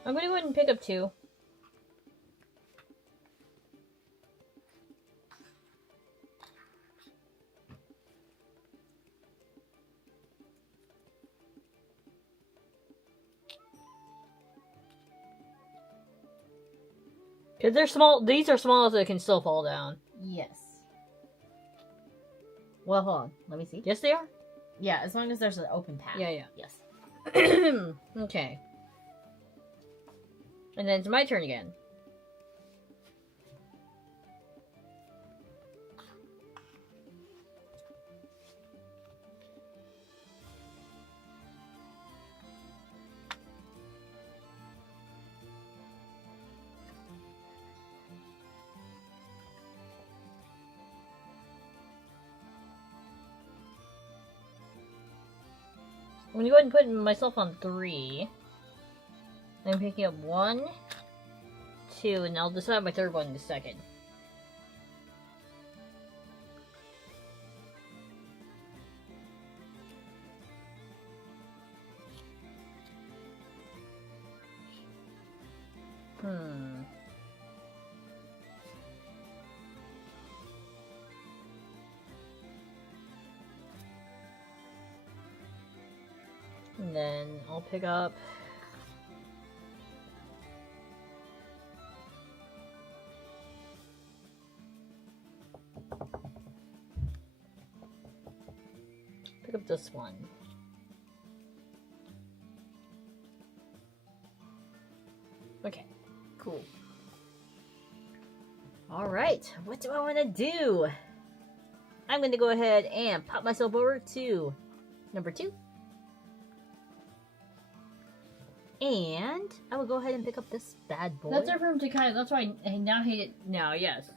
I'm gonna go ahead and pick up 2. Cause they're small. These are small, so they can still fall down. Yes. Well, hold on. Let me see. Yes, they are. Yeah, as long as there's an open path. Yeah, yeah. Yes. Okay. And then it's my turn again. I'm gonna go ahead and put myself on 3. I'm picking up 1, 2, and I'll decide my third one in a second. And then I'll pick up... pick up this one. Okay. Cool. Alright, what do I want to do? I'm going to go ahead and pop myself over to number 2. And I will go ahead and pick up this bad boy. That's our room to kind of, that's why I now hate it now, yes.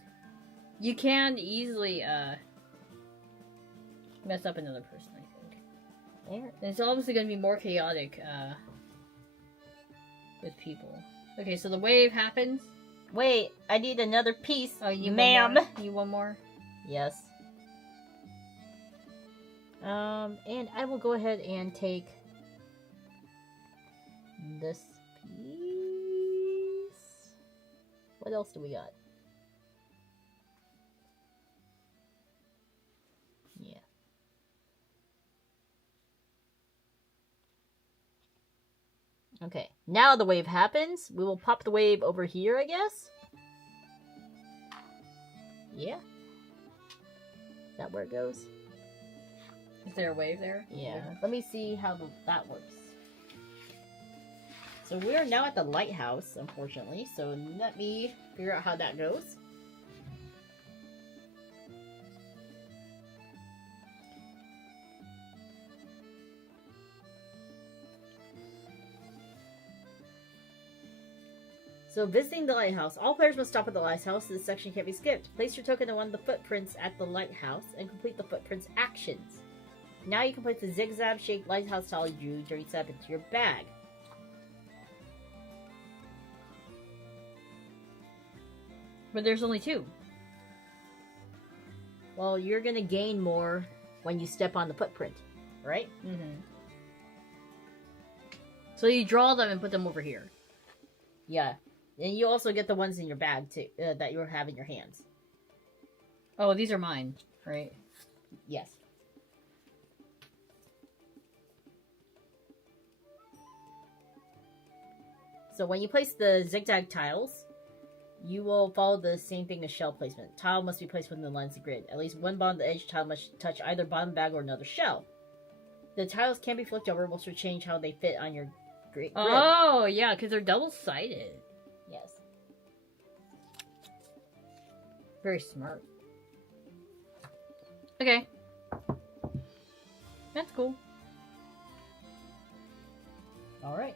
You can easily, mess up another person, I think. There. It's obviously going to be more chaotic, with people. Okay, so the wave happens. Wait, I need another piece. Oh, you ma'am. You want more? Yes. And I will go ahead and take this piece. What else do we got? Yeah. Okay, now the wave happens. We will pop the wave over here, I guess? Yeah. Is that where it goes? Is there a wave there? Yeah. Let me see how that works. So we are now at the lighthouse, unfortunately. So let me figure out how that goes. So visiting the lighthouse. All players must stop at the lighthouse. This section can't be skipped. Place your token on one of the footprints at the lighthouse and complete the footprints actions. Now you can place the zigzag-shaped lighthouse tile you drew during setup into your bag. But there's only 2. Well, you're gonna gain more when you step on the footprint, right? Mm-hmm. So you draw them and put them over here. Yeah. And you also get the ones in your bag, too, that you have in your hands. Oh, these are mine, right? Yes. So when you place the zigzag tiles, you will follow the same thing as shell placement. Tile must be placed within the lines of the grid. At least one bottom of the edge tile must touch either bottom bag or another shell. The tiles can be flipped over, which will change how they fit on your grid. Oh, yeah, because they're double-sided. Yes. Very smart. Okay. That's cool. Alright.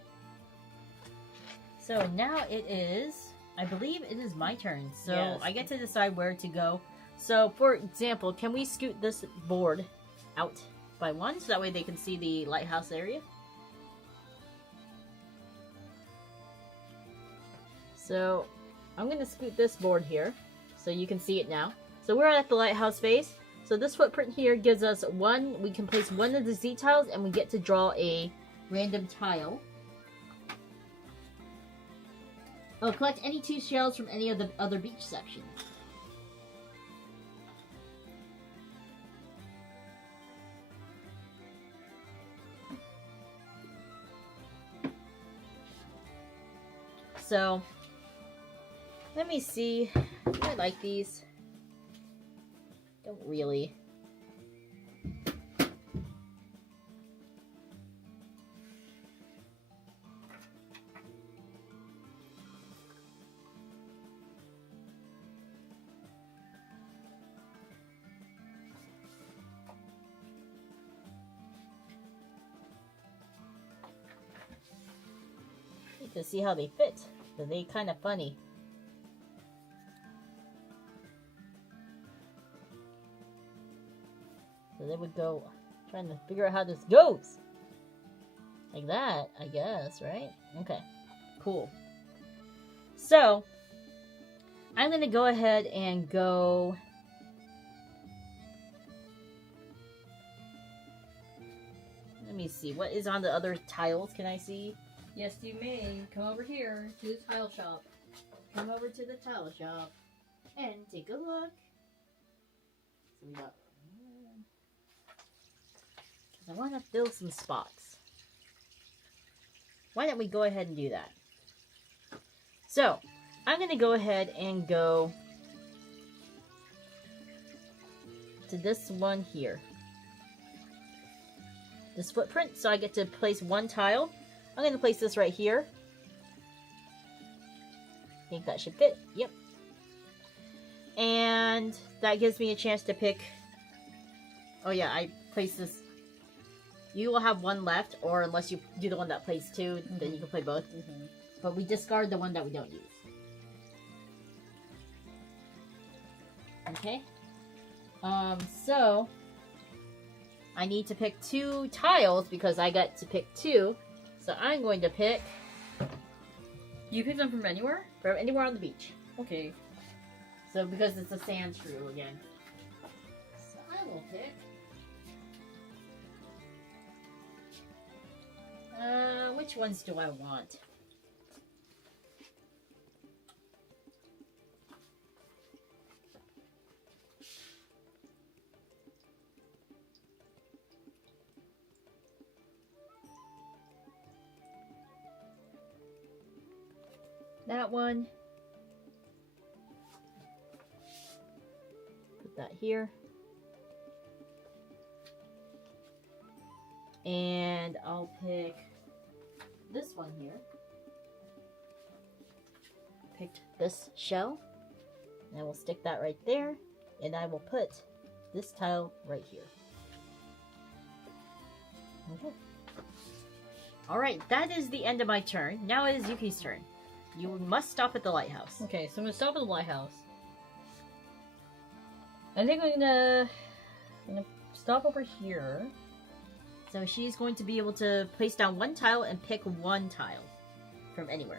So now it is I believe it is my turn, so Yes. I get to decide where to go. So, for example, can we scoot this board out by one, so that way they can see the lighthouse area? So, I'm going to scoot this board here, so you can see it now. So we're at the lighthouse phase. So this footprint here gives us one, we can place one of the Z tiles, and we get to draw a random tile. Oh, collect any 2 shells from any of the other beach sections. So, let me see. I like these. Don't really. Need to see how they fit. But they kind of funny. So they would go, trying to figure out how this goes. Like that, I guess, right? Okay, cool. So, I'm going to go ahead and go... Let me see, what is on the other tiles? Can I see? Yes, you may. Come over here to the tile shop. Come over to the tile shop and take a look. So we got... I want to fill some spots. Why don't we go ahead and do that? So, I'm going to go ahead and go to this one here. This footprint, so I get to place one tile. I'm going to place this right here. I think that should fit. Yep. And that gives me a chance to pick... Oh yeah, I place this... You will have one left, or unless you do the one that plays two, then you can play both. But we discard the one that we don't use. Okay. So... I need to pick 2 tiles because I got to pick 2. So I'm going to pick... You pick them from anywhere? From anywhere on the beach. Okay. So because it's a sand shrew again. So I will pick... which ones do I want? That one. Put that here. And I'll pick this one here. Picked this shell. And I will stick that right there. And I will put this tile right here. Okay. Alright, that is the end of my turn. Now it is Yuki's turn. You must stop at the lighthouse. Okay, so I'm gonna stop at the lighthouse. I think I'm gonna stop over here. So she's going to be able to place down one tile and pick one tile from anywhere.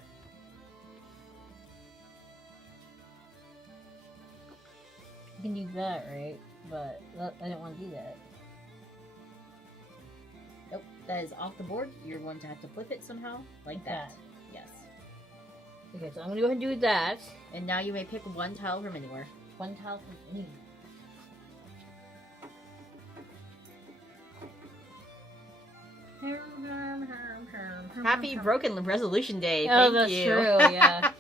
You can do that, right? But I don't want to do that. Nope, that is off the board. You're going to have to flip it somehow, like that. Yes. Okay, so I'm gonna go ahead and do that. And now you may pick one tile from anywhere. One tile from anywhere. Happy Broken Resolution Day. Oh, Thank that's you. true, yeah.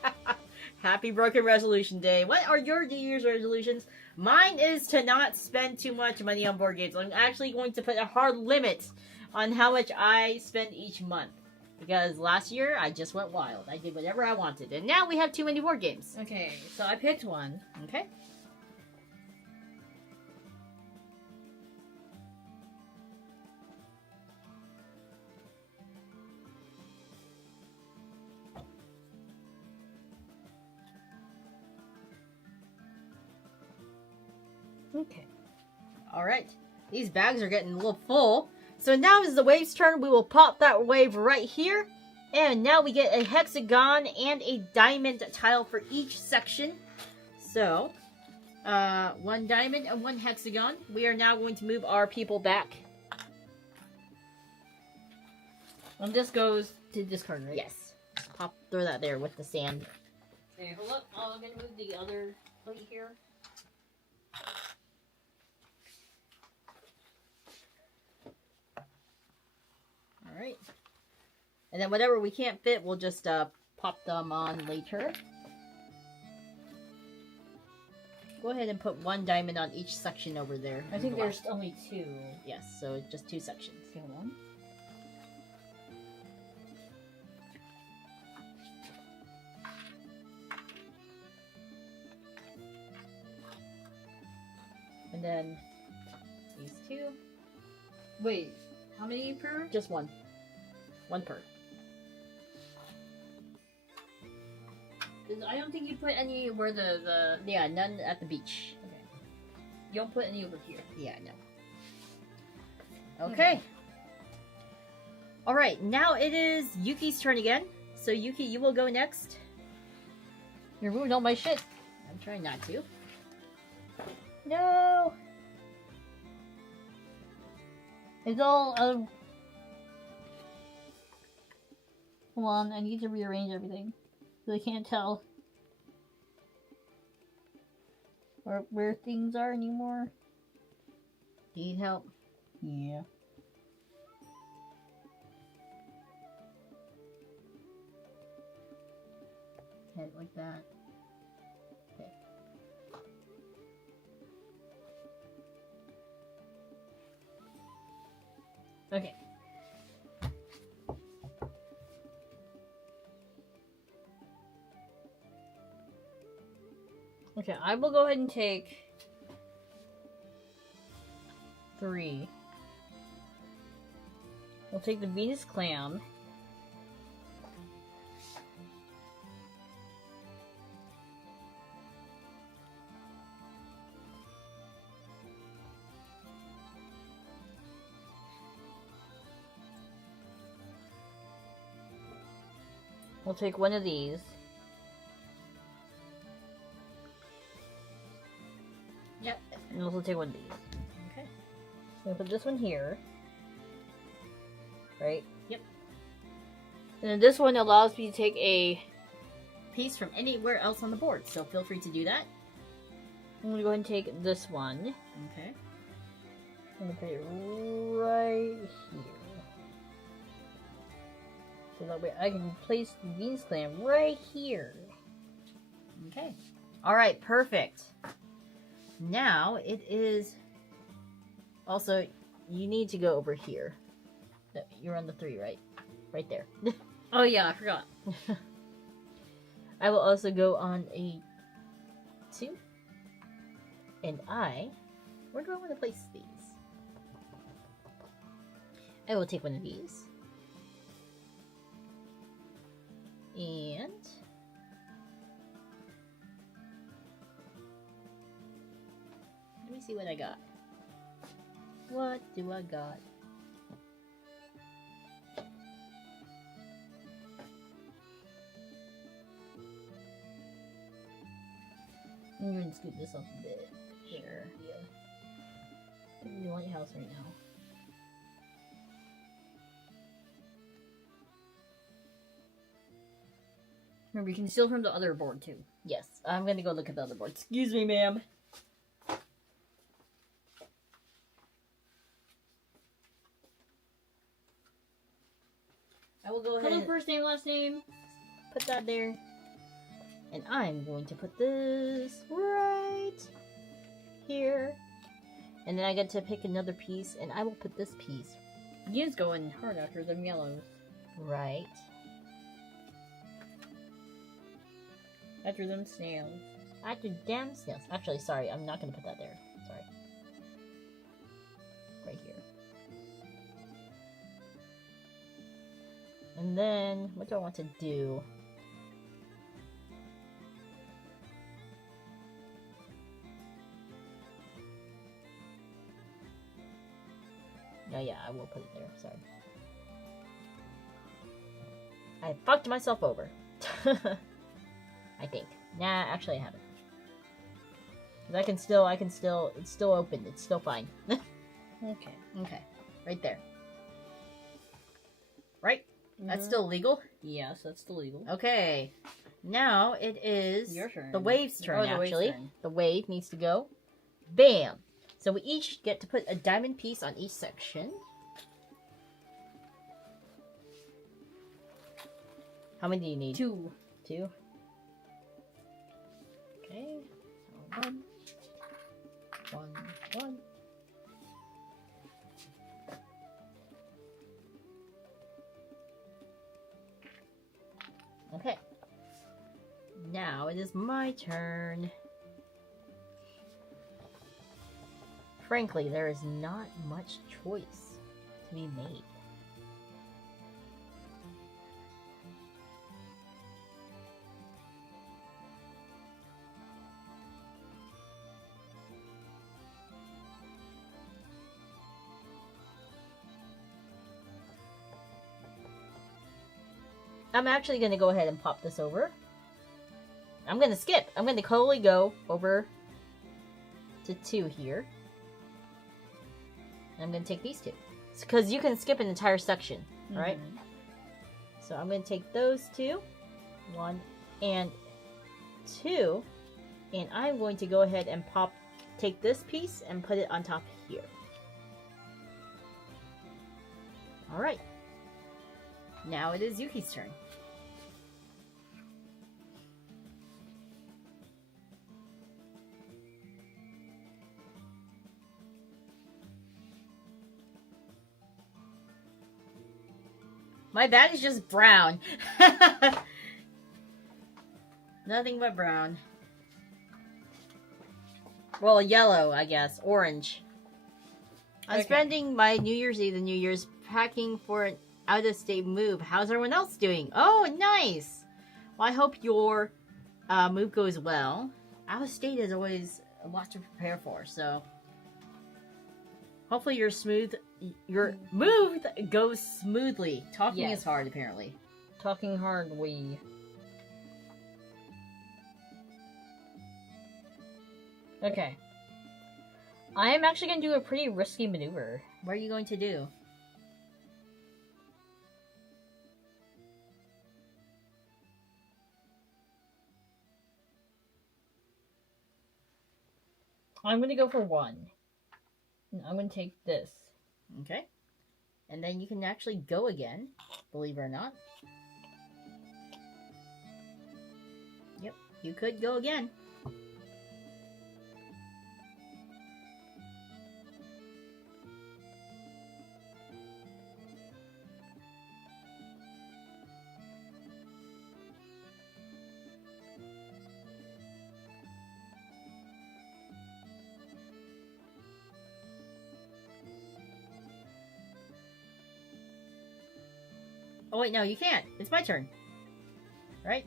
Happy Broken Resolution Day. What are your New Year's resolutions? Mine is to not spend too much money on board games. I'm actually going to put a hard limit on how much I spend each month. Because last year, I just went wild. I did whatever I wanted. And now we have too many board games. Okay, so I picked one. Okay. Okay. Alright. These bags are getting a little full. So now is the wave's turn. We will pop that wave right here. And now we get a hexagon and a diamond tile for each section. So, 1 diamond and 1 hexagon. We are now going to move our people back. And this goes to discard, right? Yes. Throw that there with the sand. Okay, hold up. I'm gonna move the other plate here. Alright. And then whatever we can't fit, we'll just pop them on later. Go ahead and put 1 diamond on each section over there. I think there's only 2. Yes, so just 2 sections. Okay, hold on. And then these 2. Wait, how many per? Just 1. 1 per. I don't think you put any where the... Yeah, none at the beach. Okay. You don't put any over here. Yeah, no. Okay. Alright, now it is Yuki's turn again. So Yuki, you will go next. You're ruining all my shit. I'm trying not to. No! It's all Hold on, I need to rearrange everything. So I can't tell where things are anymore. Need help? Yeah. Head like that. Okay. Okay, I will go ahead and take 3. We'll take the Venus clam. We'll take one of these. Yep. And also take one of these. Okay. So I'm gonna put this one here. Right? Yep. And then this one allows me to take a piece from anywhere else on the board, so feel free to do that. I'm gonna go ahead and take this one. Okay. I'm gonna put it right here. So that way I can place the Venus clam right here. Okay. Alright, perfect. Now it is... Also, you need to go over here. You're on the 3, right? Right there. Oh yeah, I forgot. I will also go on a 2. And where do I want to place these? I will take one of these. And let me see what I got. What do I got? I'm going to scoot this up a bit. Here. Yeah. You want your house right now. Remember, you can steal from the other board, too. Yes, I'm gonna go look at the other board. Excuse me, ma'am. I will go ahead and First name, last name. put that there. And I'm going to put this right here. And then I get to pick another piece, and I will put this piece Yin's going hard after them yellows. right. After them snails. After damn snails. Actually, sorry, I'm not gonna put that there. Sorry. Right here. And then, what do I want to do? Oh yeah, I will put it there. Sorry. I fucked myself over. I think. Nah, actually I haven't. 'Cause I can still, it's still open. It's still fine. Okay. Okay. Right there. Right? That's Mhm. still legal? Yes, that's still legal. Okay. Now it is Your turn. the wave's turn, Oh, the wave's actually. turn. The wave needs to go. Bam! So we each get to put a diamond piece on each section. How many do you need? 2. 2. Okay. So 1. 1. Okay. Now it is my turn. Frankly, there is not much choice to be made. I'm actually going to go ahead and pop this over. I'm going to skip. I'm going to totally go over to 2 here. I'm going to take these 2. Because you can skip an entire section, right? So I'm going to take those 2. 1 and 2. And I'm going to go ahead and take this piece and put it on top here. Alright. Now it is Yuki's turn. My bag is just brown. Nothing but brown. Well, yellow, I guess. Orange. I'm spending my New Year's Eve and New Year's packing for an out-of-state move. How's everyone else doing? Oh, nice! Well, I hope your move goes well. Out-of-state is always a lot to prepare for, so... Hopefully your move goes smoothly. Talking is hard, apparently. Talking hard, we. Okay. I am actually going to do a pretty risky maneuver. What are you going to do? I'm going to go for 1. I'm going to take this. Okay. And then you can actually go again, believe it or not. Yep, you could go again. Oh wait, no, you can't. It's my turn. Right?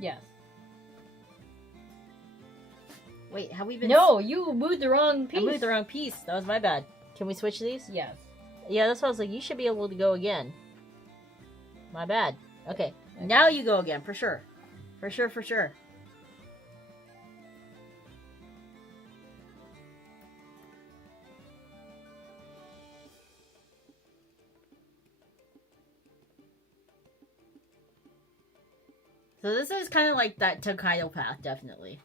Yes. Wait, have we been... No, you moved the wrong piece. I moved the wrong piece. That was my bad. Can we switch these? Yes. Yeah, that's what I was like. You should be able to go again. My bad. Okay. Now you go again, for sure. For sure, for sure. So this is kind of like that Tokaido path, definitely.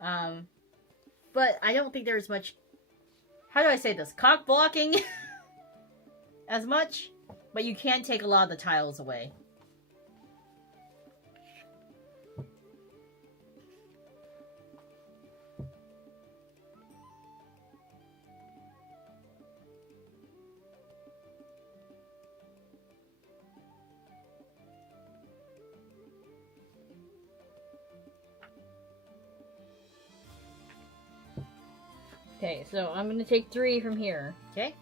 But I don't think there's much... How do I say this? Cock blocking as much, but you can take a lot of the tiles away. Okay, so I'm going to take 3 from here. Okay.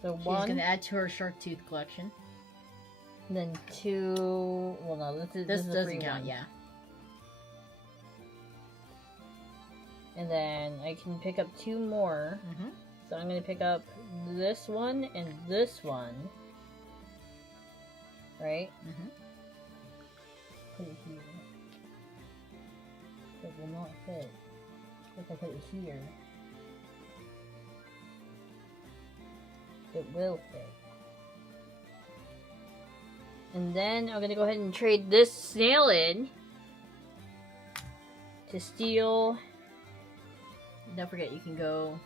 So She's 1. going to add to her shark tooth collection. Then 2. Well, no, this is a doesn't free count, one. yeah. And then I can pick up 2 more. So I'm gonna pick up this one and this one. Right? Mm-hmm. Put it here. It will not fit. If I put it here, it will fit. And then I'm gonna go ahead and trade this snail in to steal. Don't forget, you can go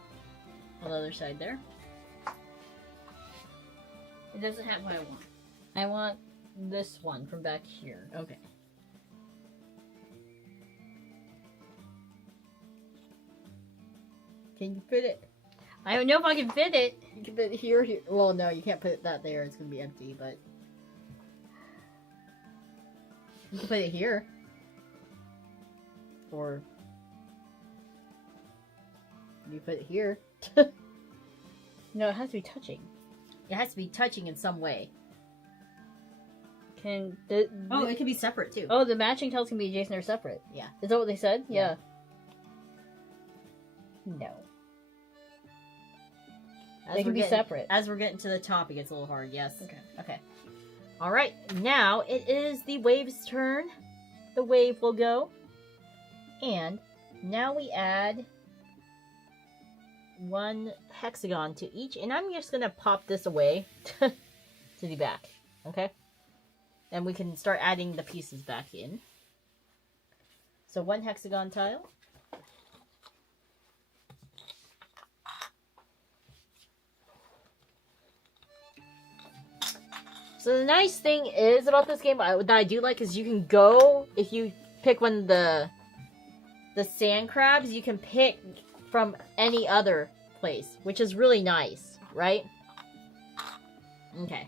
on the other side there. It doesn't have what I want. I want this one from back here. Okay. Can you fit it? I don't know if I can fit it. You can fit it here, here. Well, no, you can't put that there. It's gonna be empty, but you can put it here. Or you put it here. No, it has to be touching. It has to be touching in some way. Can Oh, it can be separate too. Oh, the matching tiles can be adjacent or separate. Yeah. Is that what they said? Yeah. No. As They can we're be getting- separate. As we're getting to the top, it gets a little hard. Yes. Okay. Okay. All right. Now it is the wave's turn. The wave will go, and now we add one hexagon to each, and I'm just gonna pop this away to the back. Okay. And we can start adding the pieces back in. So one hexagon tile. So the nice thing is about this game that I do like is you can go, if you pick one of the sand crabs, you can pick from any other place, which is really nice, right? Okay.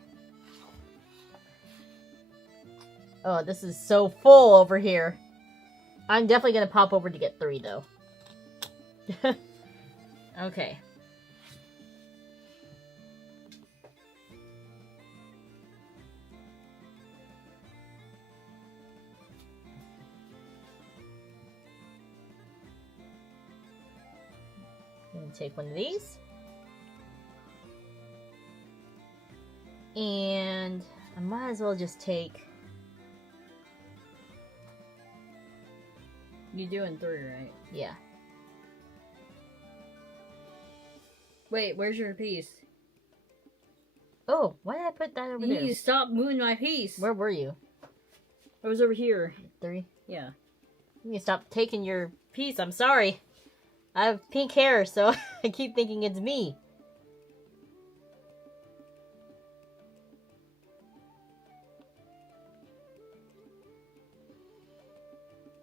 Oh, this is so full over here. I'm definitely going to pop over to get 3, though. Okay. I'm going to take one of these. And I might as well just take... You're doing 3, right? Yeah. Wait, where's your piece? Oh, why did I put that over You there? need to stop moving my piece. Where were you? I was over here. 3? Yeah. You need to stop taking your piece. I'm sorry. I have pink hair, so I keep thinking it's me.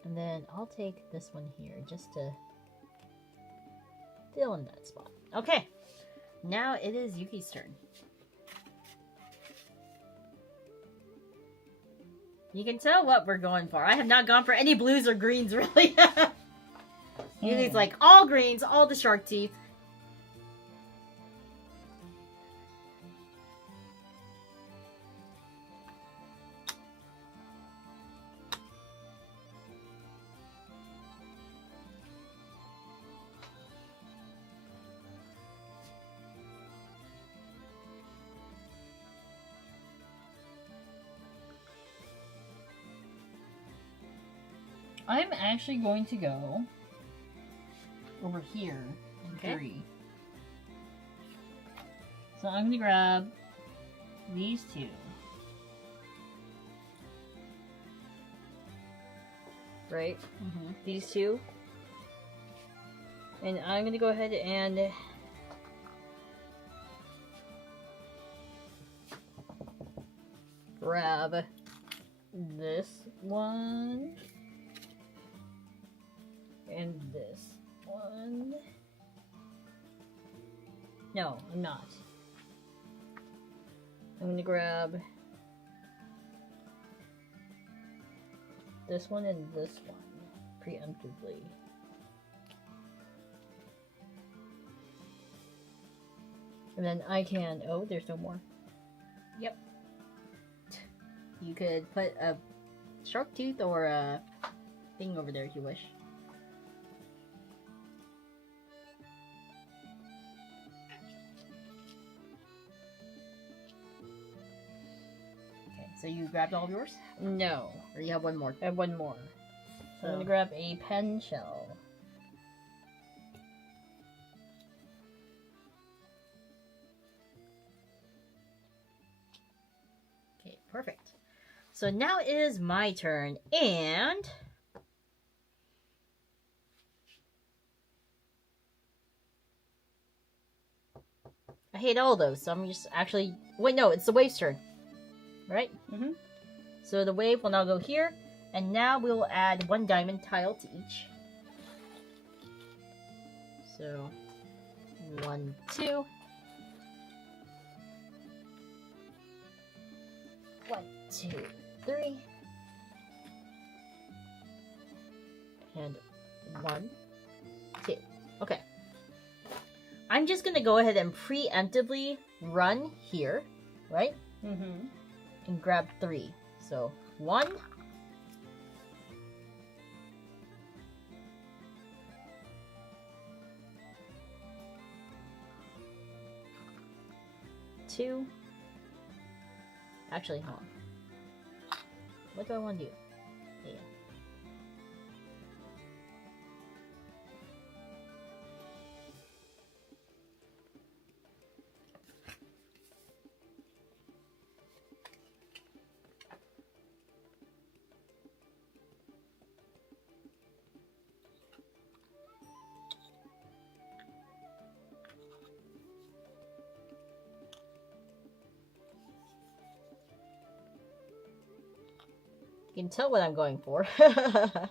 And then I'll take this one here just to fill in that spot. Okay. Now it is Yuki's turn. You can tell what we're going for. I have not gone for any blues or greens, really. Yuki's like, all greens, all the shark teeth. I'm actually going to go over here. Okay. 3. So I'm going to grab these 2. Right? Mm-hmm. These 2. And I'm going to go ahead and grab this one. And this one. No, I'm not. I'm gonna grab this one and this one preemptively. And then I can. Oh, there's no more. Yep. You could put a shark tooth or a thing over there if you wish. so you grabbed all of yours? No. Or you have one more? I have one more. So I'm gonna grab a pen shell. Okay, perfect. So now it is my turn, and I hate all those, so I'm just actually... Wait, no, it's the wave's turn. Right? Mm-hmm. So the wave will now go here, and now we will add 1 diamond tile to each. So, 1, 2. 1, 2, 3. And 1, 2. Okay. I'm just gonna go ahead and preemptively run here, right? Mm-hmm. And grab 3. So 1, 2. Actually, hold on. What do I want to do? Yeah. You can tell what I'm going for. My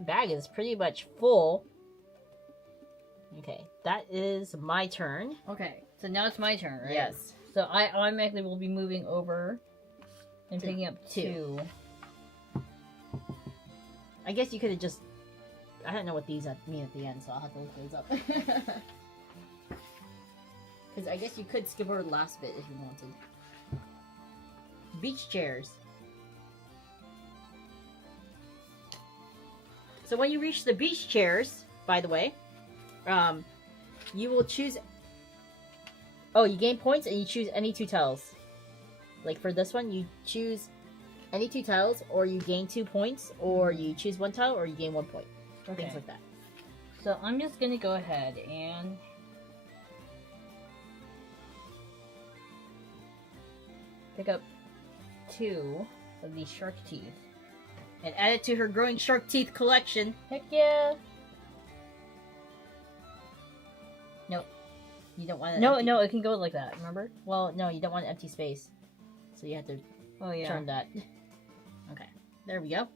bag is pretty much full. Okay, that is my turn. Okay, so now it's my turn, right? Yes. So I automatically will be moving over and picking up 2. I guess you could have just... I don't know what these mean at the end, so I'll have to look those up. Because I guess you could skip over the last bit if you wanted. Beach chairs. So when you reach the beach chairs, by the way, you will choose... Oh, you gain points and you choose any 2 tiles. Like for this one, you choose any 2 tiles, or you gain 2 points, or you choose 1 tile, or you gain 1 point. Okay. Things like that. So I'm just gonna go ahead and pick up 2 of these shark teeth. And add it to her growing shark teeth collection. Heck yeah! Nope. You don't want it. No, no, it can go like that, remember? Well, no, you don't want an empty space. So you have to turn that. Okay. There we go.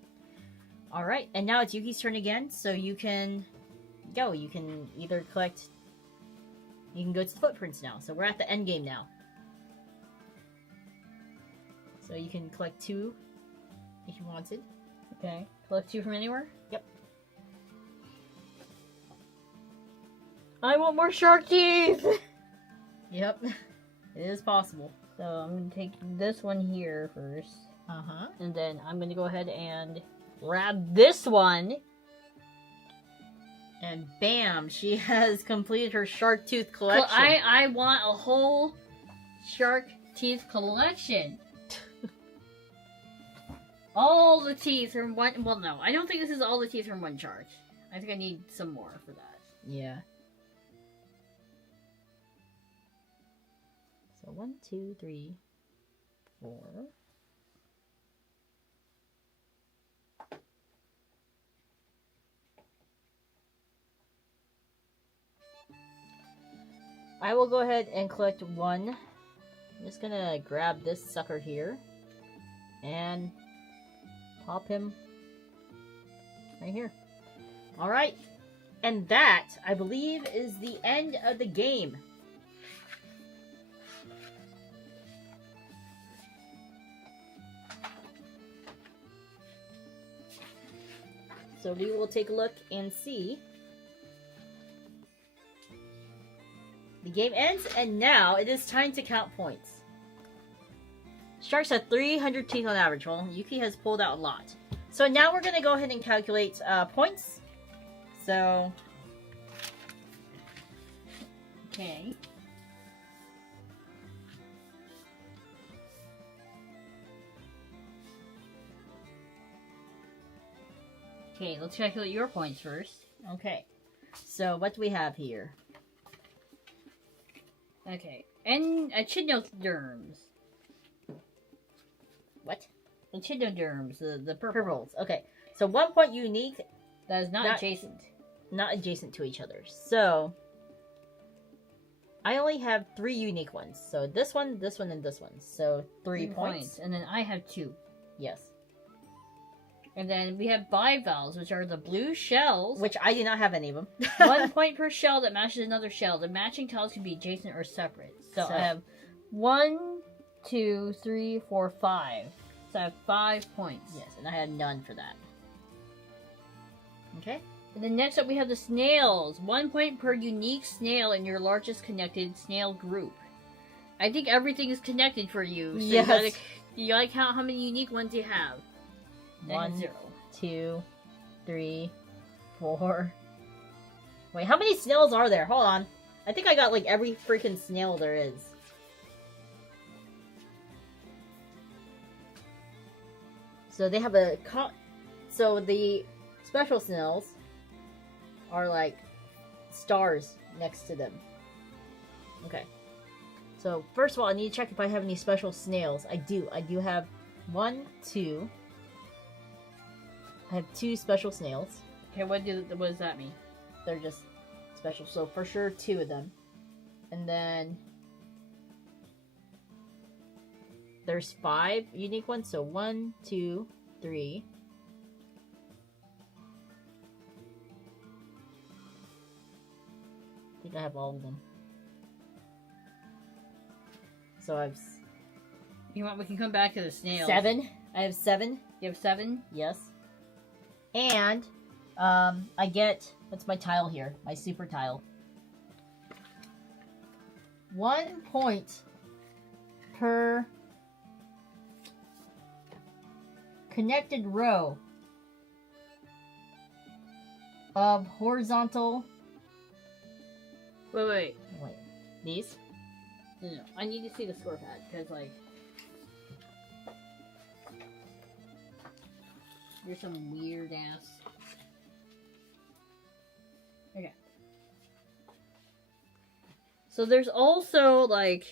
Alright, and now it's Yuki's turn again, so you can go. You can either collect... You can go to the footprints now. So we're at the end game now. So you can collect 2 if you wanted. Okay. Collect 2 from anywhere? Yep. I want more shark teeth! Yep. It is possible. So I'm going to take this one here first. Uh-huh. And then I'm going to go ahead and grab this one. And bam! She has completed her shark tooth collection. I want a whole shark teeth collection. All the teeth from one... Well, no. I don't think this is all the teeth from one shark. I think I need some more for that. Yeah. So 1, 2, 3, 4. I will go ahead and collect 1. I'm just gonna grab this sucker here and pop him right here. Alright, and that, I believe, is the end of the game. So we will take a look and see. The game ends, and now it is time to count points. Sharks have 300 teeth on average. Well, Yuki has pulled out a lot. So now we're going to go ahead and calculate points. So... Okay. Okay, let's calculate your points first. Okay. So what do we have here? Okay. And echinoderms. What? Echinoderms, the Purples. Okay. So 1 point unique. That is not adjacent. Not adjacent to each other. So I only have 3 unique ones. So this one, and this one. So 3 points. And then I have 2. Yes. And then we have bivalves, which are the blue shells. Which I do not have any of them. 1 point per shell that matches another shell. The matching tiles can be adjacent or separate. So I have 1, 2, 3, 4, 5. So I have 5 points. Yes, and I had none for that. Okay. And then next up we have the snails. 1 point per unique snail in your largest connected snail group. I think everything is connected for you. So yes. You gotta count how many unique ones you have. 1, 2, 3, 4. Wait, how many snails are there? Hold on. I think I got like every freaking snail there is. So they have a so the special snails are like stars next to them. Okay. So first of all, I need to check if I have any special snails. I do. I do have 1, 2. I have 2 special snails. Okay, what does that mean? They're just special. So for sure 2 of them. And then there's 5 unique ones. So 1, 2, 3. I think I have all of them. So I've... You want? We can come back to the snails. 7. I have 7. You have 7? Yes. And I get, what's my tile here? My super tile. 1 point per connected row of horizontal. Wait. These? No. I need to see the score pad because like you're some weird ass. Okay. So there's also like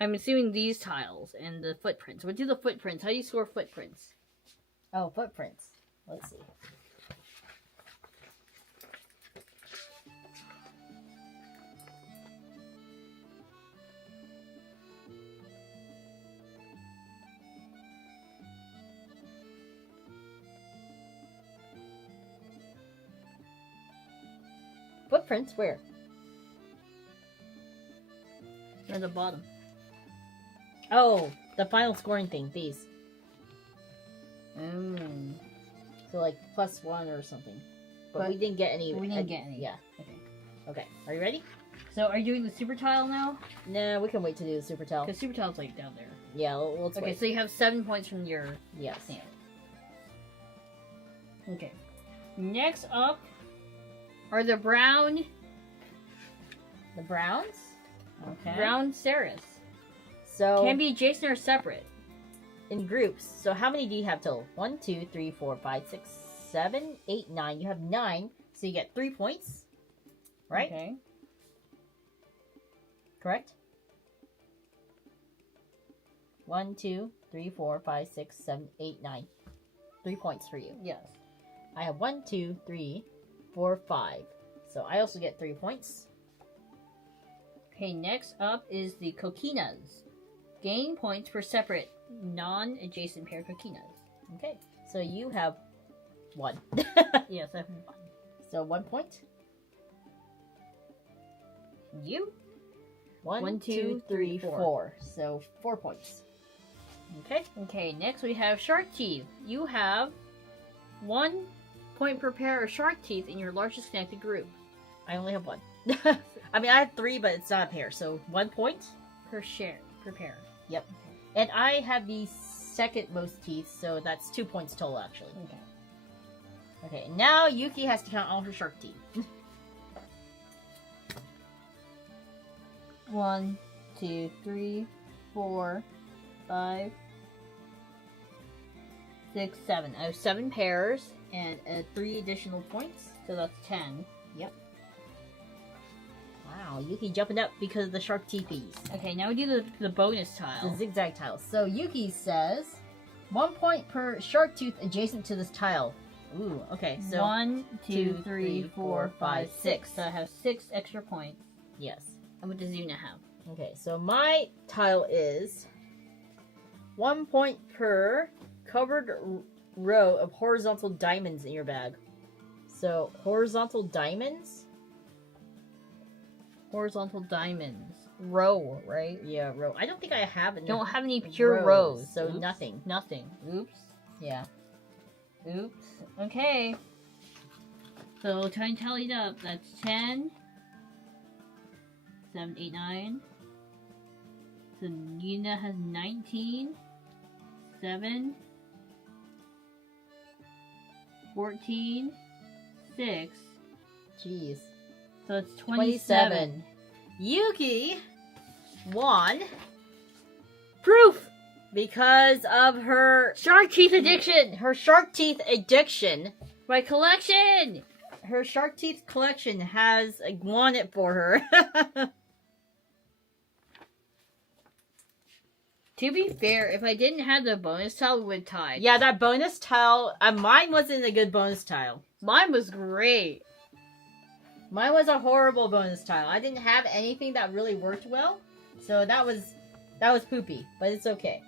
I'm assuming these tiles and the footprints. What do the footprints? How do you score footprints? Oh, footprints. Let's see. Footprints? Where? At the bottom. Oh, the final scoring thing. These. So like +1 or something. But we didn't get any. We didn't get any. Yeah. Okay. Okay. Are you ready? So are you doing the super tile now? No, we can wait to do the super tile. Because super tile's like down there. Yeah, let's Okay, wait. so you have 7 points from your Yes. snail. Okay. Next up are the brown. The browns? Okay. Brown Ceres. So Can be adjacent or separate. in groups. So how many do you have total? 1, 2, 3, 4, 5, 6, 7, 8, 9. You have 9, so you get 3 points. Right? Okay. Correct? 1, 2, 3, 4, 5, 6, 7, 8, 9. 3 points for you. Yes. I have 1, 2, 3, 4, 5. So I also get 3 points. Okay, next up is the coquinas. Gain points for separate, non-adjacent pair coquinas. Okay. So you have 1. Yes, I have 1. So 1 point. You? 1, 2, 3, 4. So 4 points. Okay. Okay, next we have shark teeth. You have 1 point per pair of shark teeth in your largest connected group. I only have 1. I mean, I have 3, but it's not a pair. So 1 point Per pair. Yep. And I have the second most teeth, so that's 2 points total, actually. Okay. Okay, now Yuki has to count all her shark teeth. 1, 2, 3, 4, 5, 6, 7. I have 7 pairs, And 3 additional points. So that's 10. Yep. Wow, Yuki jumping up because of the shark teepees. Okay, now we do the bonus The tile. zigzag tile. So Yuki says 1 point per shark tooth adjacent to this tile. Ooh, okay. So 1, 2, 3, 4, 5, 6. So I have 6 extra points. yes. And what does Yuna have? Okay, so my tile is 1 point per covered row of horizontal diamonds in your bag. So horizontal diamonds? Horizontal diamonds. Row, right? Yeah, row. I don't think I have enough. Don't have any pure rows. So Oops. nothing. Nothing. Oops. Yeah. Oops. Okay. So try and tally it up. That's 10. 7, 8, 9. So Yuna has 19. 7. 14. 6. Jeez. So it's 27. Yuki won proof because of her Shark teeth addiction! her shark teeth addiction. My collection! Her shark teeth collection has won it for her. To be fair, if I didn't have the bonus tile, we would have tied. Yeah, that bonus tile, mine wasn't a good bonus tile. Mine was great. Mine was a horrible bonus tile. I didn't have anything that really worked well, so that was poopy, but it's okay.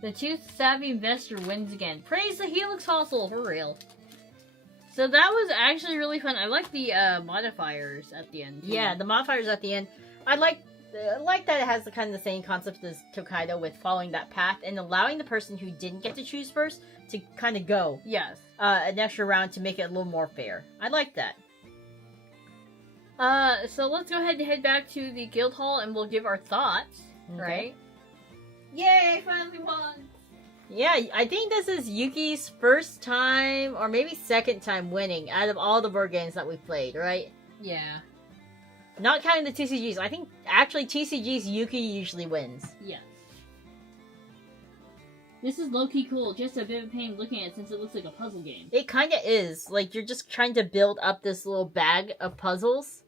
The tooth-savvy investor wins again. Praise the Helix Fossil, for real. So that was actually really fun. I like the modifiers at the end, too. Yeah, the modifiers at the end. I like that it has the kind of the same concept as Tokaido with following that path and allowing the person who didn't get to choose first to kind of go Yes. an extra round to make it a little more fair. I like that. So let's go ahead and head back to the guild hall and we'll give our thoughts, Okay. right? Yay, finally won! Yeah, I think this is Yuki's first time, or maybe second time winning out of all the board games that we've played, right? Yeah. Not counting the TCGs. I think, actually, TCGs, Yuki usually wins. Yes. This is low-key cool, just a bit of pain looking at it since it looks like a puzzle game. It kind of is. Like, you're just trying to build up this little bag of puzzles.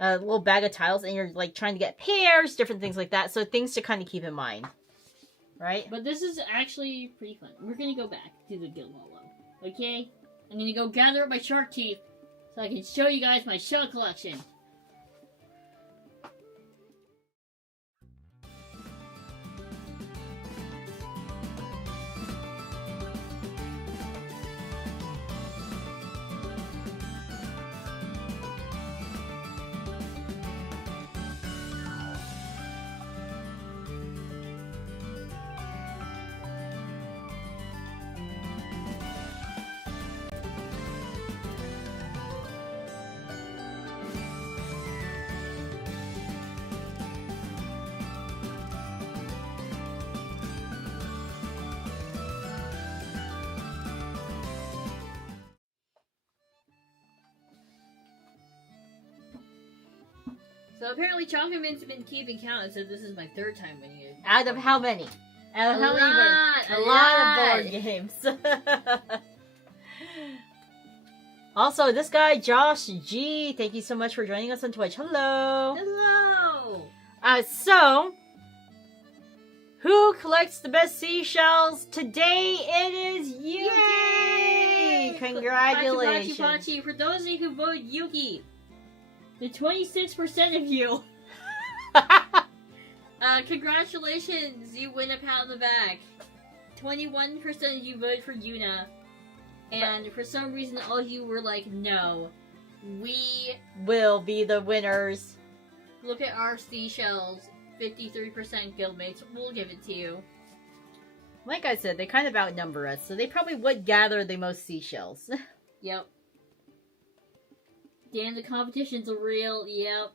A little bag of tiles, and you're, like, trying to get pairs, different things like that. So, things to kind of keep in mind. Right? But this is actually pretty fun. We're gonna go back to the guild hall, though. Okay? I'm gonna go gather up my shark teeth so I can show you guys my shell collection. So apparently Chocomin's been keeping count and said this is my third time winning it. Out of how many? Out of how many boards? A A lot lot. of board games. Also, this guy, Josh G, thank you so much for joining us on Twitch. Hello! Hello! So, who collects the best seashells? Today it is Yuki! Yay! Congratulations! Pachi, Pachi. For those of you who voted Yuki, the 26% of you, congratulations, you win a pat on the back. 21% of you voted for Yuna, and for some reason all of you were like, no, we Will be the winners. look at our seashells, 53% guildmates, we'll give it to you. Like I said, they kind of outnumber us, so they probably would gather the most seashells. Yep. Damn, the competition's real. Yep.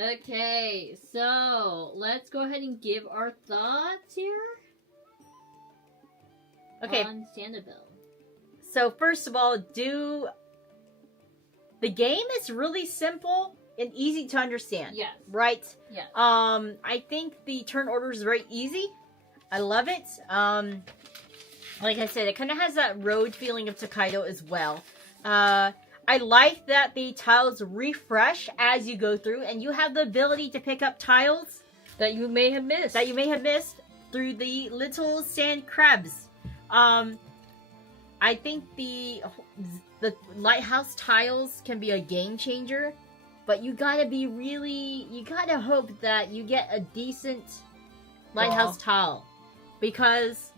Okay, so let's go ahead and give our thoughts here Okay, on Sanibel. so first of all, the game is really simple and easy to understand. Yes. Right? Yes. I think the turn order is very easy. I love it. And Like I said, it kind of has that road feeling of Tokaido as well. I like that the tiles refresh as you go through, and you have the ability to pick up tiles that you may have missed. Through the little sand crabs. I think the lighthouse tiles can be a game changer, but you gotta hope that you get a decent lighthouse tile, because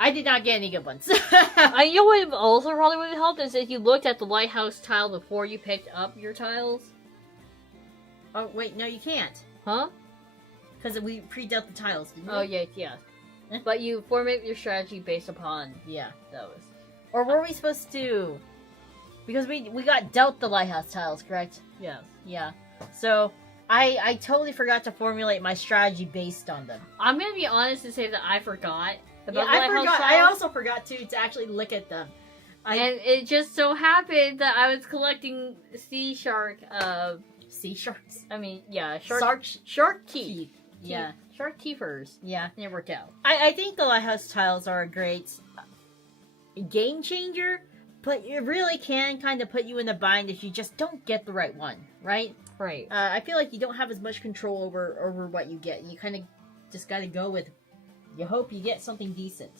I did not get any good ones. I know what also probably would have helped is if you looked at the lighthouse tile before you picked up your tiles. Oh, wait, no, you can't. Huh? Because we pre-dealt the tiles, didn't we? Oh, yeah. But you formulate your strategy based upon those. Or were we supposed to? Because we got dealt the lighthouse tiles, correct? Yes. Yeah. So, I totally forgot to formulate my strategy based on them. I'm gonna be honest and say that I forgot. I also forgot to actually look at them. And it just so happened that I was collecting sea sharks. I mean, yeah, shark teeth. Yeah, shark keepers. Yeah, and it worked out. I think the lighthouse tiles are a great game changer, but it really can kind of put you in a bind if you just don't get the right one, right? Right. I feel like you don't have as much control over what you get. You kind of just got to go with. You hope you get something decent.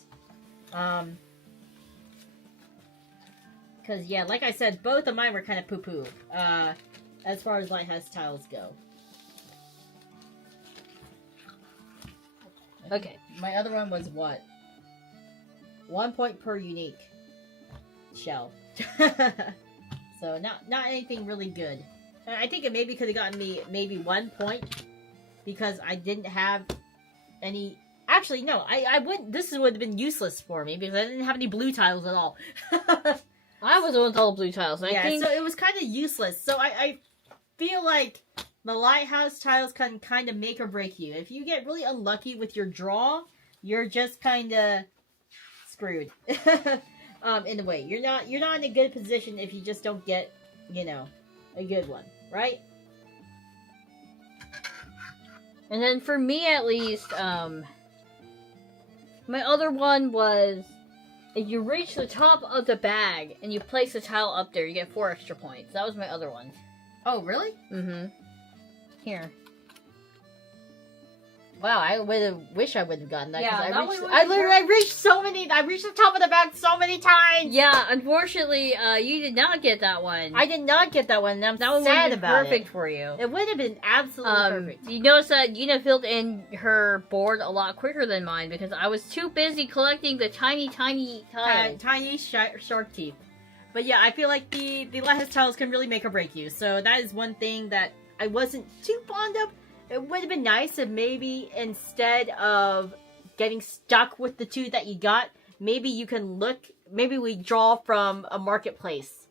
Because, yeah, like I said, both of mine were kind of poo-poo, as far as lighthouse tiles go. Okay. My other one was what? 1 point per unique shell. So, not anything really good. I think it maybe could have gotten me maybe 1 point, because I didn't have any... Actually, no, I wouldn't. This would have been useless for me because I didn't have any blue tiles at all. I was the one with all the blue tiles. I think... so it was kind of useless. So I feel like the lighthouse tiles can kind of make or break you. If you get really unlucky with your draw, you're just kind of screwed. In a way, you're not in a good position if you just don't get, a good one, right? And then for me, at least, my other one was, if you reach the top of the bag and you place the tile up there, you get 4 extra points. That was my other one. Oh, really? Mm-hmm. Here. Wow, I wish I would have gotten that. Yeah, I reached the top of the bag so many times. Yeah, unfortunately, you did not get that one. I did not get that one, and I'm that one sad would about it. Perfect for you. It would have been absolutely perfect. You notice that Yuna filled in her board a lot quicker than mine because I was too busy collecting the tiny tiles. Tiny shark teeth. But yeah, I feel like the lighthouse tiles can really make or break you. So that is one thing that I wasn't too fond of. It would have been nice if maybe instead of getting stuck with the 2 that you got, maybe you can maybe we draw from a marketplace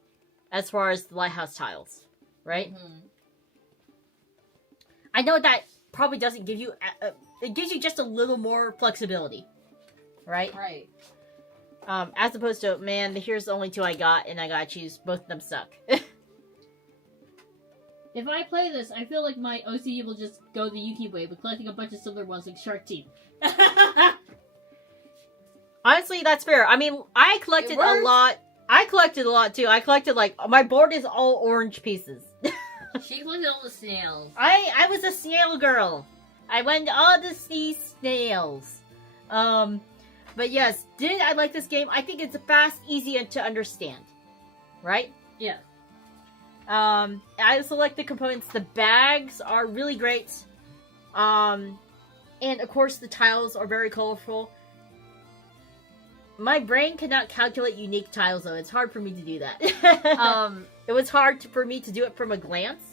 as far as the lighthouse tiles, right? Mm-hmm. I know that probably doesn't give you, it gives you just a little more flexibility, right? Right. As opposed to, man, here's the only 2 I got, and I gotta choose, both of them suck. If I play this, I feel like my OCD will just go the Yuki way, but collecting a bunch of similar ones like shark teeth. Honestly, that's fair. I mean, I collected a lot. I collected a lot, too. I collected, my board is all orange pieces. She collected all the snails. I was a snail girl. I went to all the sea snails. But yes, did I like this game? I think it's fast, easy to understand. Right? Yeah. I also like the components. The bags are really great. And of course the tiles are very colorful. My brain cannot calculate unique tiles though. It's hard for me to do that. It was hard for me to do it from a glance.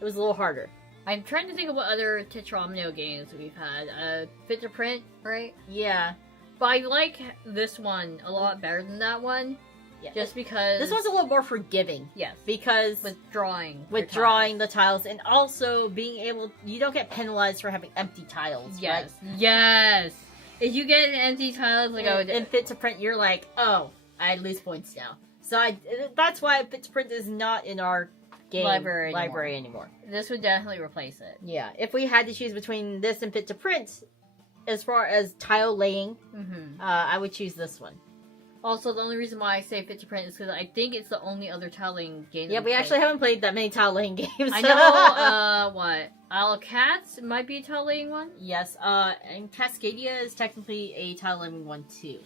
It was a little harder. I'm trying to think of what other Tetramino games we've had. Fit to Print, right? Yeah. But I like this one a lot better than that one. Yeah. Just because... This one's a little more forgiving. Yes. Because... With drawing the tiles. And also being able... You don't get penalized for having empty tiles, yes. Right? Yes! If you get an empty tile, like... In Fit to Print, you're like, oh, I lose points now. So that's why Fit to Print is not in our game library anymore. This would definitely replace it. Yeah. If we had to choose between this and Fit to Print, as far as tile laying, Mm-hmm. I would choose this one. Also, the only reason why I say Fit to Print is because I think it's the only other tiling game. Yeah, we actually haven't played that many tile laying games. I know. What? Isle Cats might be a tile laying one. Yes. And Cascadia is technically a tile laying one too.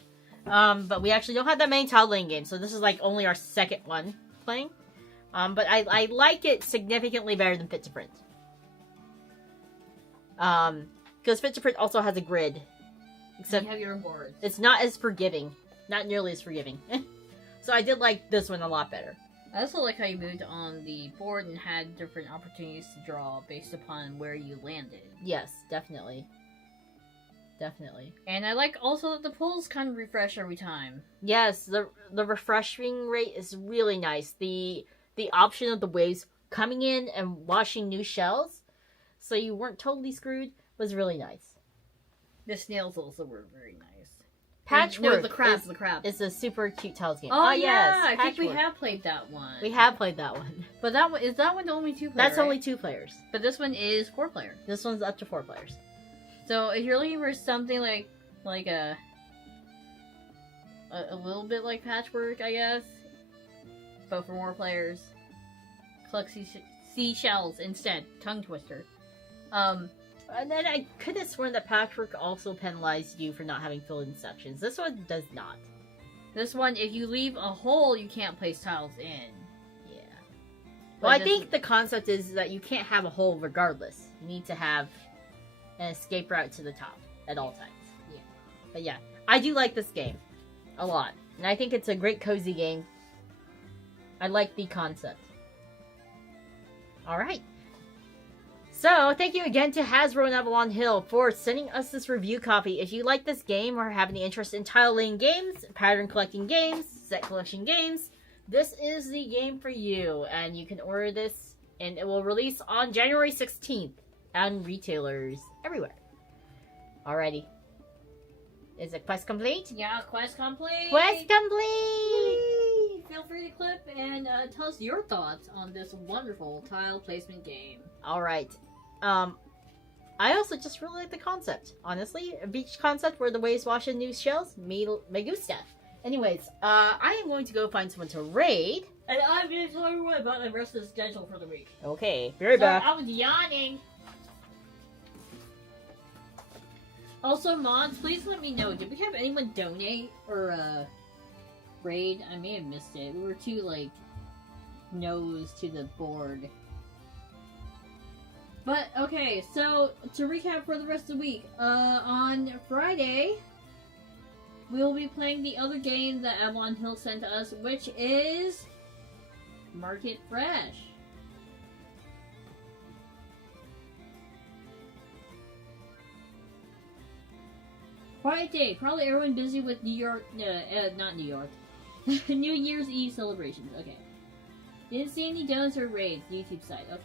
But we actually don't have that many tile laying games, so this is like only our second one playing. But I like it significantly better than Fit to Print. Because Fit to Print also has a grid. Except you have your own boards. it's not as forgiving. Not nearly as forgiving. So I did like this one a lot better. I also like how you moved on the board and had different opportunities to draw based upon where you landed. Yes, definitely. Definitely. And I like also that the pulls kind of refresh every time. Yes, the refreshing rate is really nice. The option of the waves coming in and washing new shells, so you weren't totally screwed, was really nice. The snails also were very nice. Patchwork. No, the crabs. The crabs. It's a super cute tiles game. Oh, yes, yeah, I think we Patchwork. have played that one. We have played that one. But that one is that one only 2 players? That's right? only 2 players. But this one is 4 player. This one's up to 4 players. So if you're looking for something like a little bit like Patchwork, I guess, but for more players, collect seashells instead. Tongue twister. And then I could have sworn that Patchwork also penalized you for not having filled in sections. This one does not. This one, if you leave a hole, you can't place tiles in. Yeah. But Well, I this think is- the concept is that you can't have a hole regardless. You need to have an escape route to the top at all times. Yeah. But yeah, I do like this game a lot. And I think it's a great cozy game. I like the concept. Alright. So, thank you again to Hasbro and Avalon Hill for sending us this review copy. If you like this game or have any interest in tile laying games, pattern collecting games, set collection games, this is the game for you. And you can order this, and it will release on January 16th on retailers everywhere. Alrighty. Is it quest complete? Yeah, quest complete! Quest complete! Yay! Feel free to clip and tell us your thoughts on this wonderful tile placement game. Alright. I also just really like the concept. Honestly, a beach concept where the waves wash in new shells, me gusta. Anyways, I am going to go find someone to raid. And I'm going to tell everyone about the rest of the schedule for the week. Okay, be right back. I was yawning. Also, mods, please let me know. Did we have anyone donate or raid? I may have missed it. We were too nose to the board. But okay, so to recap for the rest of the week, on Friday we will be playing the other game that Avalon Hill sent us, which is Market Fresh. Quiet day. Probably everyone busy with New York, not New York. New Year's Eve celebrations. Okay. Didn't see any donuts or raids. YouTube side. Okay.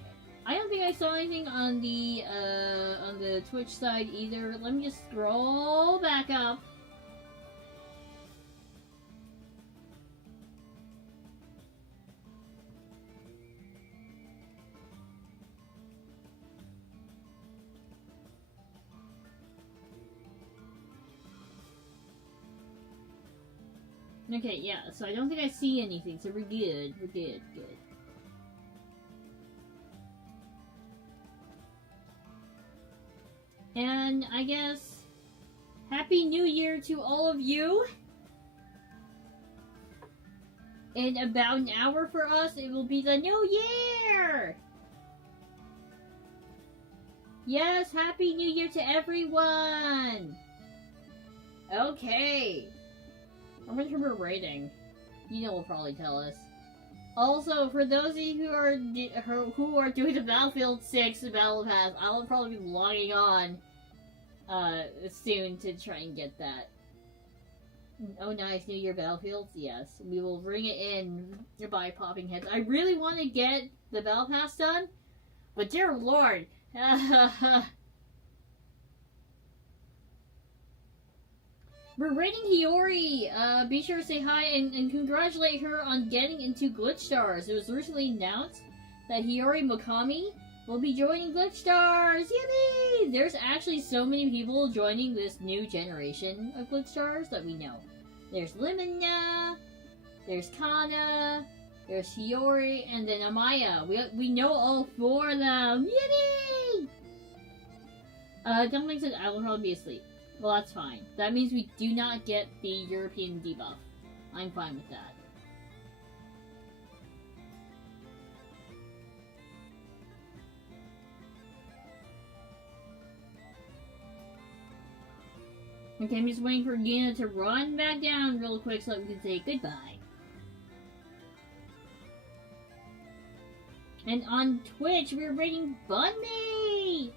I don't think I saw anything on the Twitch side either. Let me just scroll back up. Okay, yeah, so I don't think I see anything, so we're good. We're good. And I guess, Happy New Year to all of you. In about an hour for us, it will be the New Year! Yes, Happy New Year to everyone! Okay. How much we're rating? You know will probably tell us. Also, for those of you who are doing the Battlefield 6 Battle Pass, I will probably be logging on soon to try and get that. Oh, nice. New Year Battlefields? Yes. We will bring it in by popping heads. I really want to get the Battle Pass done, but dear lord. We're rating Hiyori. Be sure to say hi and congratulate her on getting into Glitch Stars. It was recently announced that Hiyori Mokami will be joining Glitch Stars. Yippee! There's actually so many people joining this new generation of Glitch Stars that we know. There's Limina, there's Kana, there's Hiyori, and then Amaya. We know all 4 of them. Yippee! Dumpling said I will probably be asleep. Well, that's fine. That means we do not get the European debuff. I'm fine with that. Okay, I'm just waiting for Yuna to run back down real quick so that we can say goodbye. And on Twitch, we're rating Bunny!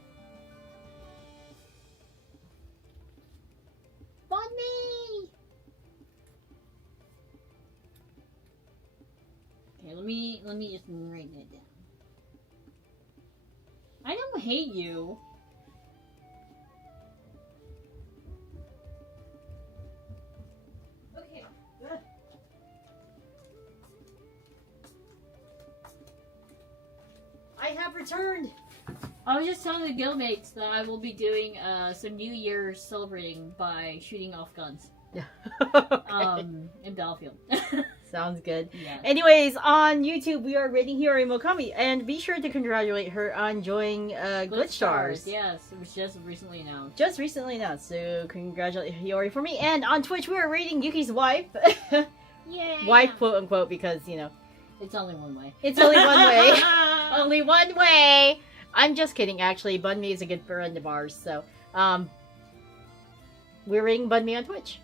Bunny! Okay, let me just write that down. I don't hate you. Okay. I have returned. I was just telling the guildmates that I will be doing some New Year's celebrating by shooting off guns. Okay. In Battlefield. Sounds good. Yeah. Anyways, on YouTube, we are rating Hiyori Mokami, and be sure to congratulate her on joining Glitch Stars. Yes, it was just recently announced. Just recently announced, so congratulate Hiyori for me. And on Twitch, we are rating Yuki's wife. Yeah. Wife, quote unquote, because, you know. It's only one way. It's only one way. Only one way. I'm just kidding, actually. Bunmi is a good friend of ours, so, we're rating Bunmi on Twitch.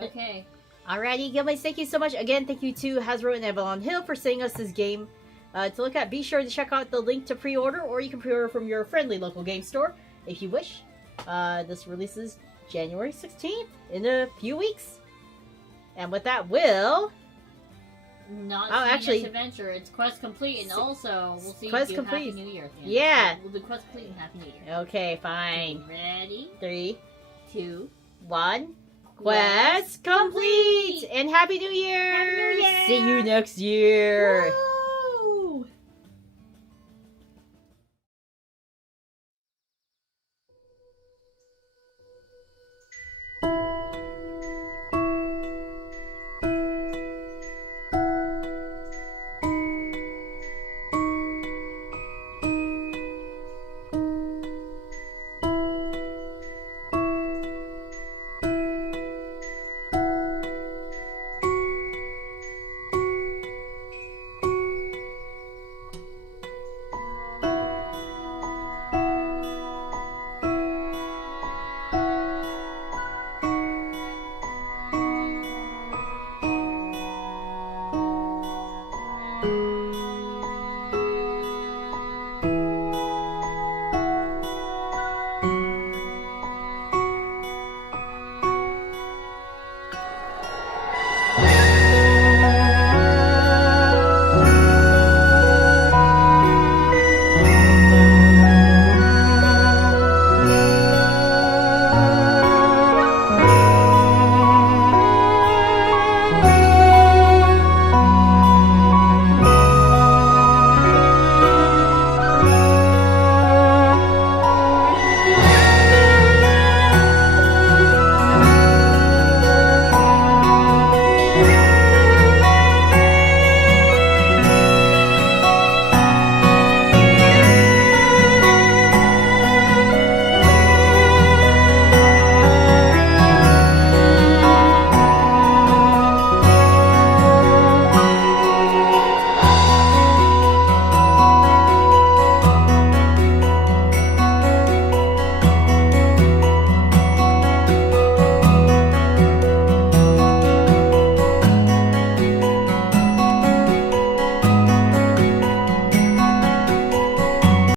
Okay. Alrighty, Guildmates, thank you so much. Again, thank you to Hasbro and Avalon Hill for sending us this game to look at. Be sure to check out the link to pre-order, or you can pre-order from your friendly local game store if you wish. This releases January 16th in a few weeks. And with that, we'll... Not actually, next adventure. It's quest complete, and also we'll see quest you do complete. Happy New Year. Yeah. We'll do quest complete and Happy New Year. Okay, fine. Ready? 3, 2, 1. Quest complete! And Happy New Year! Happy New Year! See you next year! Woo!